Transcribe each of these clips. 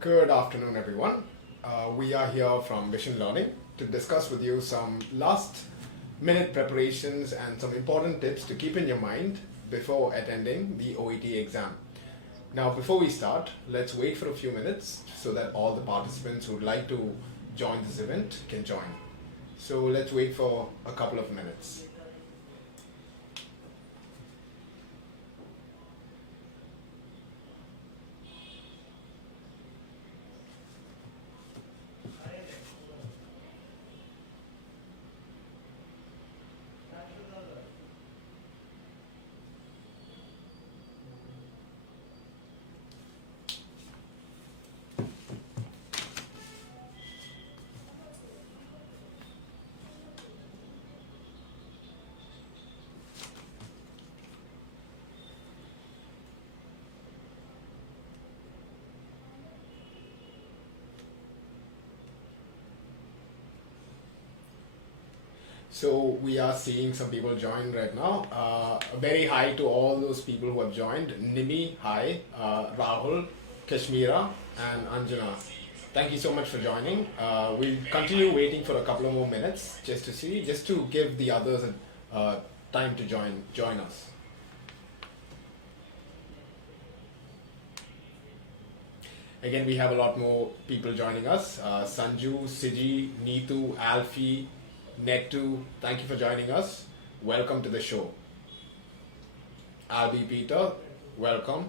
Good afternoon, everyone. We are here from VISION Learning to discuss with you some last-minute preparations and some important tips to keep in your mind before attending the OET exam. Now, before we start, let's wait for a few minutes so that all the participants who would like to join this event can join. So let's wait for a couple of minutes. So we are seeing some people join right now. A very hi to all those people who have joined. Nimi, hi. Rahul, Kashmira, and Anjana. Thank you so much for joining. We'll continue waiting for a couple of more minutes just to give the others time to join us. Again, we have a lot more people joining us. Sanju, Siji, Neetu, Alfie, Netu, thank you for joining us. Welcome to the show. Albi Peter, welcome.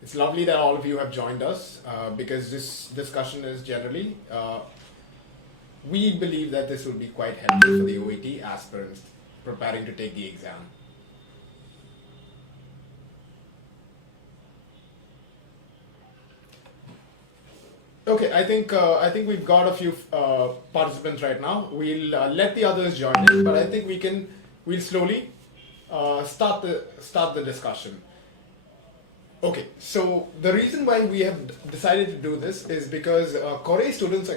It's lovely that all of you have joined us because this discussion is generally, we believe that this will be quite helpful for the OET aspirants preparing to take the exam. Okay, I think we've got a few participants right now. We'll let the others join in, but I think we'll slowly start the discussion. Okay, so the reason why we have decided to do this is because Korean students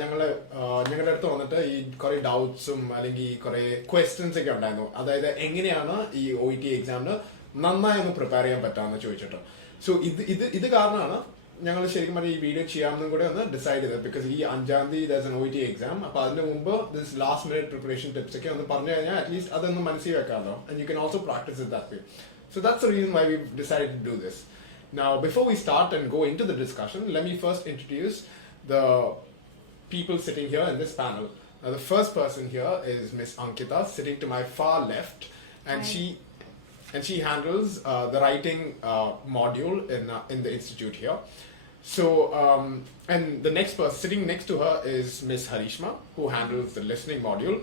ഞങ്ങളുടെ അടുത്ത് വന്നിട്ട് ഈ കുറെ ഡൗട്ട്സും അല്ലെങ്കിൽ കുറെ questions ഒക്കെ ഉണ്ടായിരുന്നു. അതായത് എങ്ങനെയാണ് ഈ OET എക്സാമിന് നന്നായി ഒന്ന് പ്രിപ്പയർ ചെയ്യാൻ പറ്റാമെന്ന് ചോദിച്ചിട്ട്. സോ ഇത് കാരണമാണ് ഞങ്ങൾ ശരിക്കും പറഞ്ഞാൽ ഈ വീഡിയോ ചെയ്യാമെന്നും കൂടെ ഒന്ന് ഡിസൈഡ് ചെയ്തത്. ബിക്കോസ് ഈ 5ാം തീയതി ദാറ്റ്സ് എൻ OET എക്സാം. അപ്പോൾ അതിന് മുമ്പ് this last minute preparation tips ഒക്കെ ഒന്ന് പറഞ്ഞു കഴിഞ്ഞാൽ അറ്റ്ലീസ്റ്റ് അതൊന്ന് മനസ്സിൽ വെക്കാമല്ലോ. And you can also practise it that way. So that's the reason why we've decided to do this. Now, before we start and go into the discussion, let me first introduce the people sitting here in this panel. Now, the first person here is Miss Ankita, sitting to my far left, and she handles the writing module in the institute here. So, and the next person sitting next to her is Miss Harishma, who handles the listening module.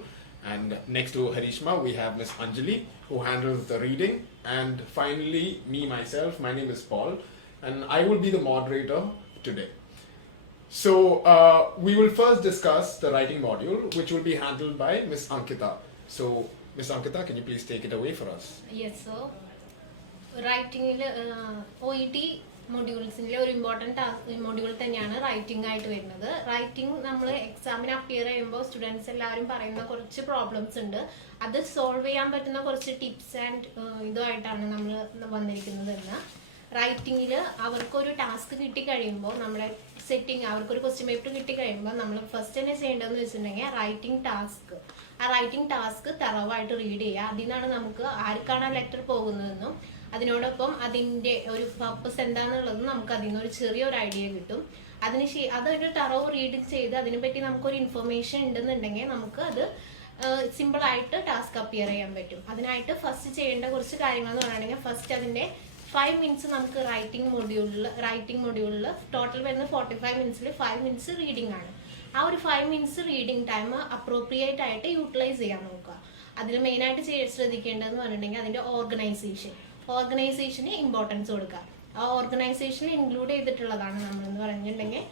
And next to Harishma, we have Miss Anjali, who handles the reading. And finally, myself, my name is Paul, and I will be the moderator today. So, we will first discuss the writing module, which will be handled by Miss Ankita. So, Miss Ankita, can you please take it away for us? Yes, sir. Writing OET മൊഡ്യൂൾസിൻ്റെ ഒരു important module തന്നെയാണ് writing ആയിട്ട് വരുന്നത്. Writing നമ്മൾ എക്സാമിന് appear ചെയ്യുമ്പോൾ students എല്ലാവരും പറയുന്ന കുറച്ച് പ്രോബ്ലംസ് ഉണ്ട്. അത് സോൾവ് ചെയ്യാൻ പറ്റുന്ന കുറച്ച് ടിപ്സ് ആൻഡ് ഇതുമായിട്ടാണ് നമ്മൾ വന്നിരിക്കുന്നത്. എന്ന് റൈറ്റിങ്ങിൽ അവർക്കൊരു ടാസ്ക് കിട്ടിക്കഴിയുമ്പോൾ നമ്മളെ അവർക്കൊരു ക്വസ്റ്റ്യൻ പേപ്പർ കിട്ടിക്കഴിയുമ്പോൾ നമ്മൾ ഫസ്റ്റ് തന്നെ ചെയ്യേണ്ടതെന്ന് വെച്ചിട്ടുണ്ടെങ്കിൽ ആ റൈറ്റിംഗ് ടാസ്ക് തറവായിട്ട് റീഡ് ചെയ്യുക. അതിനാണ് നമുക്ക് ആർക്കാണ് ആ ലെറ്റർ പോകുന്നതെന്നും അതിനോടൊപ്പം അതിൻ്റെ ഒരു പർപ്പസ് എന്താണെന്നുള്ളത് നമുക്ക് അതിൽ നിന്നൊരു ചെറിയൊരു ഐഡിയ കിട്ടും. അതൊരു തറവ് റീഡ് ചെയ്ത് അതിനെപ്പറ്റി നമുക്കൊരു ഇൻഫർമേഷൻ ഉണ്ടെന്നുണ്ടെങ്കിൽ നമുക്ക് അത് സിമ്പിളായിട്ട് ടാസ്ക് അപ്പിയർ ചെയ്യാൻ പറ്റും. അതിനായിട്ട് ഫസ്റ്റ് ചെയ്യേണ്ട കുറച്ച് കാര്യങ്ങൾ എന്ന് പറയുകയാണെങ്കിൽ ഫസ്റ്റ് അതിൻ്റെ 5 മിനിറ്റ്സ് നമുക്ക് റൈറ്റിംഗ് മൊഡ്യൂളിൽ ടോട്ടൽ വരുന്ന 45 മിനിറ്റ്സിൽ 5 മിനിറ്റ്സ് റീഡിംഗ് ആണ്. ആ ഒരു 5 മിനിറ്റ്സ് റീഡിംഗ് ടൈം അപ്രോപ്രിയേറ്റ് ആയിട്ട് യൂട്ടിലൈസ് ചെയ്യാൻ നോക്കുക. അതിൽ മെയിനായിട്ട് ശ്രദ്ധിക്കേണ്ടതെന്ന് പറഞ്ഞിട്ടുണ്ടെങ്കിൽ അതിൻ്റെ ഓർഗനൈസേഷന് ഇമ്പോർട്ടൻസ് കൊടുക്കുക. ആ ഓർഗനൈസേഷൻ ഇൻക്ലൂഡ് ചെയ്തിട്ടുള്ളതാണ് നമ്മളെന്ന് പറഞ്ഞിട്ടുണ്ടെങ്കിൽ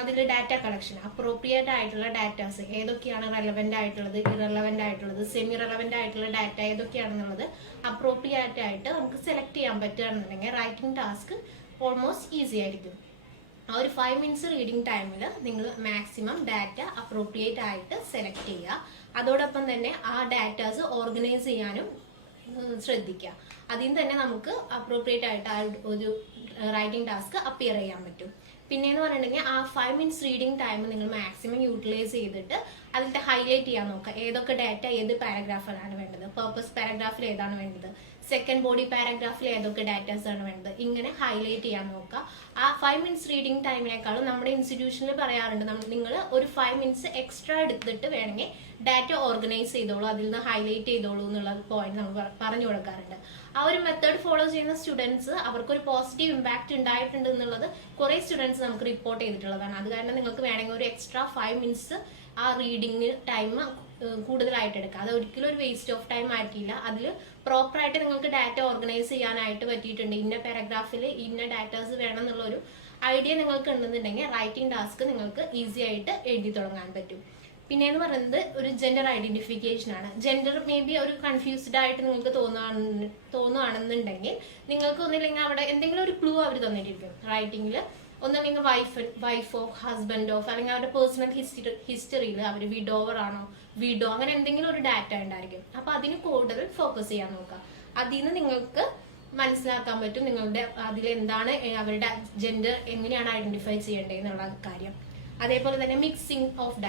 അതിൽ ഡാറ്റ കളക്ഷൻ, അപ്രോപ്രിയേറ്റ് ആയിട്ടുള്ള ഡാറ്റാസ് ഏതൊക്കെയാണ് റെലവൻ്റ് ആയിട്ടുള്ളത്, ഇറലവൻ്റ് ആയിട്ടുള്ളത്, സെമി റെലവൻ്റ് ആയിട്ടുള്ള ഡാറ്റ ഏതൊക്കെയാണെന്നുള്ളത് അപ്രോപ്രിയേറ്റ് ആയിട്ട് നമുക്ക് സെലക്ട് ചെയ്യാൻ പറ്റുകയാണെന്നുണ്ടെങ്കിൽ റൈറ്റിംഗ് ടാസ്ക് ഓൾമോസ്റ്റ് ഈസി ആയിരിക്കും. ആ ഒരു 5 മിനിറ്റ്സ് റീഡിംഗ് ടൈമിൽ നിങ്ങൾ മാക്സിമം ഡാറ്റ അപ്രോപ്രിയേറ്റ് ആയിട്ട് സെലക്ട് ചെയ്യുക. അതോടൊപ്പം തന്നെ ആ ഡാറ്റാസ് ഓർഗനൈസ് ചെയ്യാനും ശ്രദ്ധിക്കുക. അതിൽ തന്നെ നമുക്ക് അപ്രോപ്രിയേറ്റ് ആയിട്ട് ആ ഒരു റൈറ്റിംഗ് ടാസ്ക് അപ്പിയർ ചെയ്യാൻ പറ്റും. പിന്നെയെന്ന് പറഞ്ഞിട്ടുണ്ടെങ്കിൽ ആ 5 minutes റീഡിംഗ് ടൈം നിങ്ങൾ മാക്സിമം യൂട്ടിലൈസ് ചെയ്തിട്ട് അതിൻ്റെ ഹൈലൈറ്റ് ചെയ്യാൻ നോക്കുക. ഏതൊക്കെ ഡാറ്റ ഏത് പാരഗ്രാഫിലാണ് വേണ്ടത്, പർപ്പസ് പാരഗ്രാഫിൽ ഏതാണ് വേണ്ടത്, സെക്കൻഡ് ബോഡി പാരഗ്രാഫിൽ ഏതൊക്കെ ഡാറ്റാസ് ആണ് വേണ്ടത്, ഇങ്ങനെ ഹൈലൈറ്റ് ചെയ്യാൻ നോക്കുക. ആ 5 minutes റീഡിംഗ് ടൈമിനേക്കാളും നമ്മുടെ ഇൻസ്റ്റിറ്റ്യൂഷനിൽ പറയാറുണ്ട് നിങ്ങൾ ഒരു 5 minutes എക്സ്ട്രാ എടുത്തിട്ട് വേണമെങ്കിൽ ഡാറ്റ ഓർഗനൈസ് ചെയ്തോളൂ, അതിൽ നിന്ന് ഹൈലൈറ്റ് ചെയ്തോളൂ എന്നുള്ള പോയിന്റ് നമ്മൾ പറഞ്ഞു കൊടുക്കാറുണ്ട്. ആ ഒരു മെത്തേഡ് ഫോളോ ചെയ്യുന്ന സ്റ്റുഡൻസ് അവർക്കൊരു പോസിറ്റീവ് ഇമ്പാക്ട് ഉണ്ടായിട്ടുണ്ട് എന്നുള്ളത് കുറേ സ്റ്റുഡൻസ് നമുക്ക് റിപ്പോർട്ട് ചെയ്തിട്ടുള്ളതാണ്. അത് കാരണം നിങ്ങൾക്ക് വേണമെങ്കിൽ ഒരു എക്സ്ട്രാ 5 minutes ആ റീഡിങ് ടൈം കൂടുതലായിട്ട് എടുക്കുക. അത് ഒരിക്കലും ഒരു വേസ്റ്റ് ഓഫ് ടൈം ആയിരിക്കില്ല. അതിൽ പ്രോപ്പറായിട്ട് നിങ്ങൾക്ക് ഡാറ്റ ഓർഗനൈസ് ചെയ്യാനായിട്ട് പറ്റിയിട്ടുണ്ട്. ഇന്ന പാരഗ്രാഫിൽ ഇന്ന ഡാറ്റാസ് വേണം എന്നുള്ളൊരു ഐഡിയ നിങ്ങൾക്ക് ഉണ്ടെന്നുണ്ടെങ്കിൽ റൈറ്റിംഗ് ടാസ്ക് നിങ്ങൾക്ക് ഈസി ആയിട്ട് എഴുതി തുടങ്ങാൻ പറ്റും. പിന്നെയെന്ന് പറയുന്നത് ഒരു ജെൻഡർ ഐഡന്റിഫിക്കേഷൻ ആണ്. ജെൻഡർ മേ ബി ഒരു കൺഫ്യൂസ്ഡ് ആയിട്ട് നിങ്ങൾക്ക് തോന്നുകയാണെന്നുണ്ടെങ്കിൽ നിങ്ങൾക്ക് ഒന്നില്ലെങ്കിൽ അവിടെ എന്തെങ്കിലും ഒരു ക്ലൂ അവർ തന്നിട്ടിരിക്കും റൈറ്റിംഗിൽ. ഒന്നല്ലെങ്കിൽ വൈഫോ ഹസ്ബൻഡോ അല്ലെങ്കിൽ അവരുടെ പേഴ്സണൽ ഹിസ്റ്ററിയിൽ അവർ വിഡോവർ ആണോ വിഡോ അങ്ങനെ എന്തെങ്കിലും ഒരു ഡാറ്റ ഉണ്ടായിരിക്കും. അപ്പൊ അതിന് കൂടുതൽ ഫോക്കസ് ചെയ്യാൻ നോക്കുക. അതിൽ നിന്ന് നിങ്ങൾക്ക് മനസ്സിലാക്കാൻ പറ്റും നിങ്ങളുടെ അതിലെന്താണ് അവരുടെ ജെൻഡർ എങ്ങനെയാണ് ഐഡന്റിഫൈ ചെയ്യേണ്ടത് എന്നുള്ള കാര്യം. അതേപോലെ തന്നെ mixing of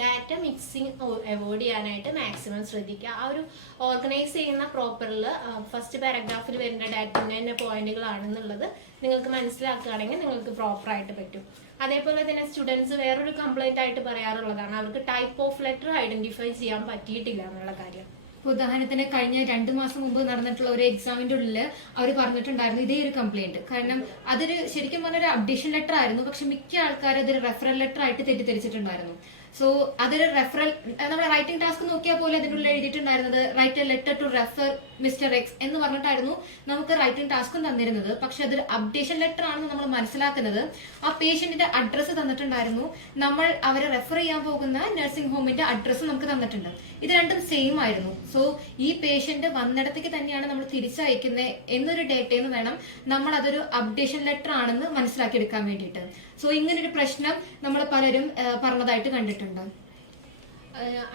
data mixing avoid ചെയ്യാനായിട്ട് മാക്സിമം ശ്രദ്ധിക്കുക. ആ ഒരു ഓർഗനൈസ് ചെയ്യുന്ന പ്രോപ്പറിൽ ഫസ്റ്റ് പാരഗ്രാഫിൽ വരുന്ന ഡാറ്റ തന്നെ പോയിന്റുകളാണെന്നുള്ളത് നിങ്ങൾക്ക് മനസ്സിലാക്കുകയാണെങ്കിൽ നിങ്ങൾക്ക് പ്രോപ്പറായിട്ട് പറ്റും. അതേപോലെ തന്നെ സ്റ്റുഡൻസ് വേറൊരു കംപ്ലൈന്റ് ആയിട്ട് പറയാറുള്ളതാണ് അവർക്ക് ടൈപ്പ് ഓഫ് ലെറ്റർ ഐഡന്റിഫൈ ചെയ്യാൻ പറ്റിയിട്ടില്ല എന്നുള്ള കാര്യം. ഉദാഹരണത്തിന് കഴിഞ്ഞ 2 മാസം മുമ്പ് നടന്നിട്ടുള്ള ഒരു എക്സാമിന്റെ ഉള്ളിൽ അവർ പറഞ്ഞിട്ടുണ്ടായിരുന്നു ഇതേ ഒരു കംപ്ലൈന്റ്. കാരണം അതൊരു ശരിക്കും പറഞ്ഞ ഒരു അപ്ഡേഷൻ ലെറ്റർ ആയിരുന്നു, പക്ഷെ മിക്ക ആൾക്കാരും അതൊരു റെഫറൽ ലെറ്റർ ആയിട്ട് തെറ്റിദ്ധരിച്ചിട്ടുണ്ടായിരുന്നു. സോ അതൊരു റെഫറൽ നമ്മുടെ റൈറ്റിംഗ് ടാസ്ക് നോക്കിയാൽ പോലെ അതിൻ്റെ ഉള്ളിൽ എഴുതിയിട്ടുണ്ടായിരുന്നത് write a letter to refer mister X എന്ന് പറഞ്ഞിട്ടായിരുന്നു നമുക്ക് റൈറ്റിംഗ് ടാസ്കും തന്നിരുന്നത്. പക്ഷെ അതൊരു അപ്ഡേഷൻ ലെറ്റർ ആണെന്ന് നമ്മൾ മനസ്സിലാക്കുന്നത് ആ പേഷ്യന്റിന്റെ അഡ്രസ്സ് തന്നിട്ടുണ്ടായിരുന്നു, നമ്മൾ അവരെ റെഫർ ചെയ്യാൻ പോകുന്ന നഴ്സിംഗ് ഹോമിന്റെ അഡ്രസ്സ് നമുക്ക് തന്നിട്ടുണ്ട്. ഇത് രണ്ടും സെയിം ആയിരുന്നു. സോ ഈ പേഷ്യന്റ് വന്നിടത്തേക്ക് തന്നെയാണ് നമ്മൾ തിരിച്ചയക്കുന്നത് എന്നൊരു ഡേറ്റയെന്ന് വേണം നമ്മൾ അതൊരു അപ്ഡേഷൻ ലെറ്റർ ആണെന്ന് മനസ്സിലാക്കിയെടുക്കാൻ വേണ്ടിയിട്ട്. സോ ഇങ്ങനൊരു പ്രശ്നം നമ്മൾ പലരും പറഞ്ഞതായിട്ട് കണ്ടിട്ടുണ്ട്.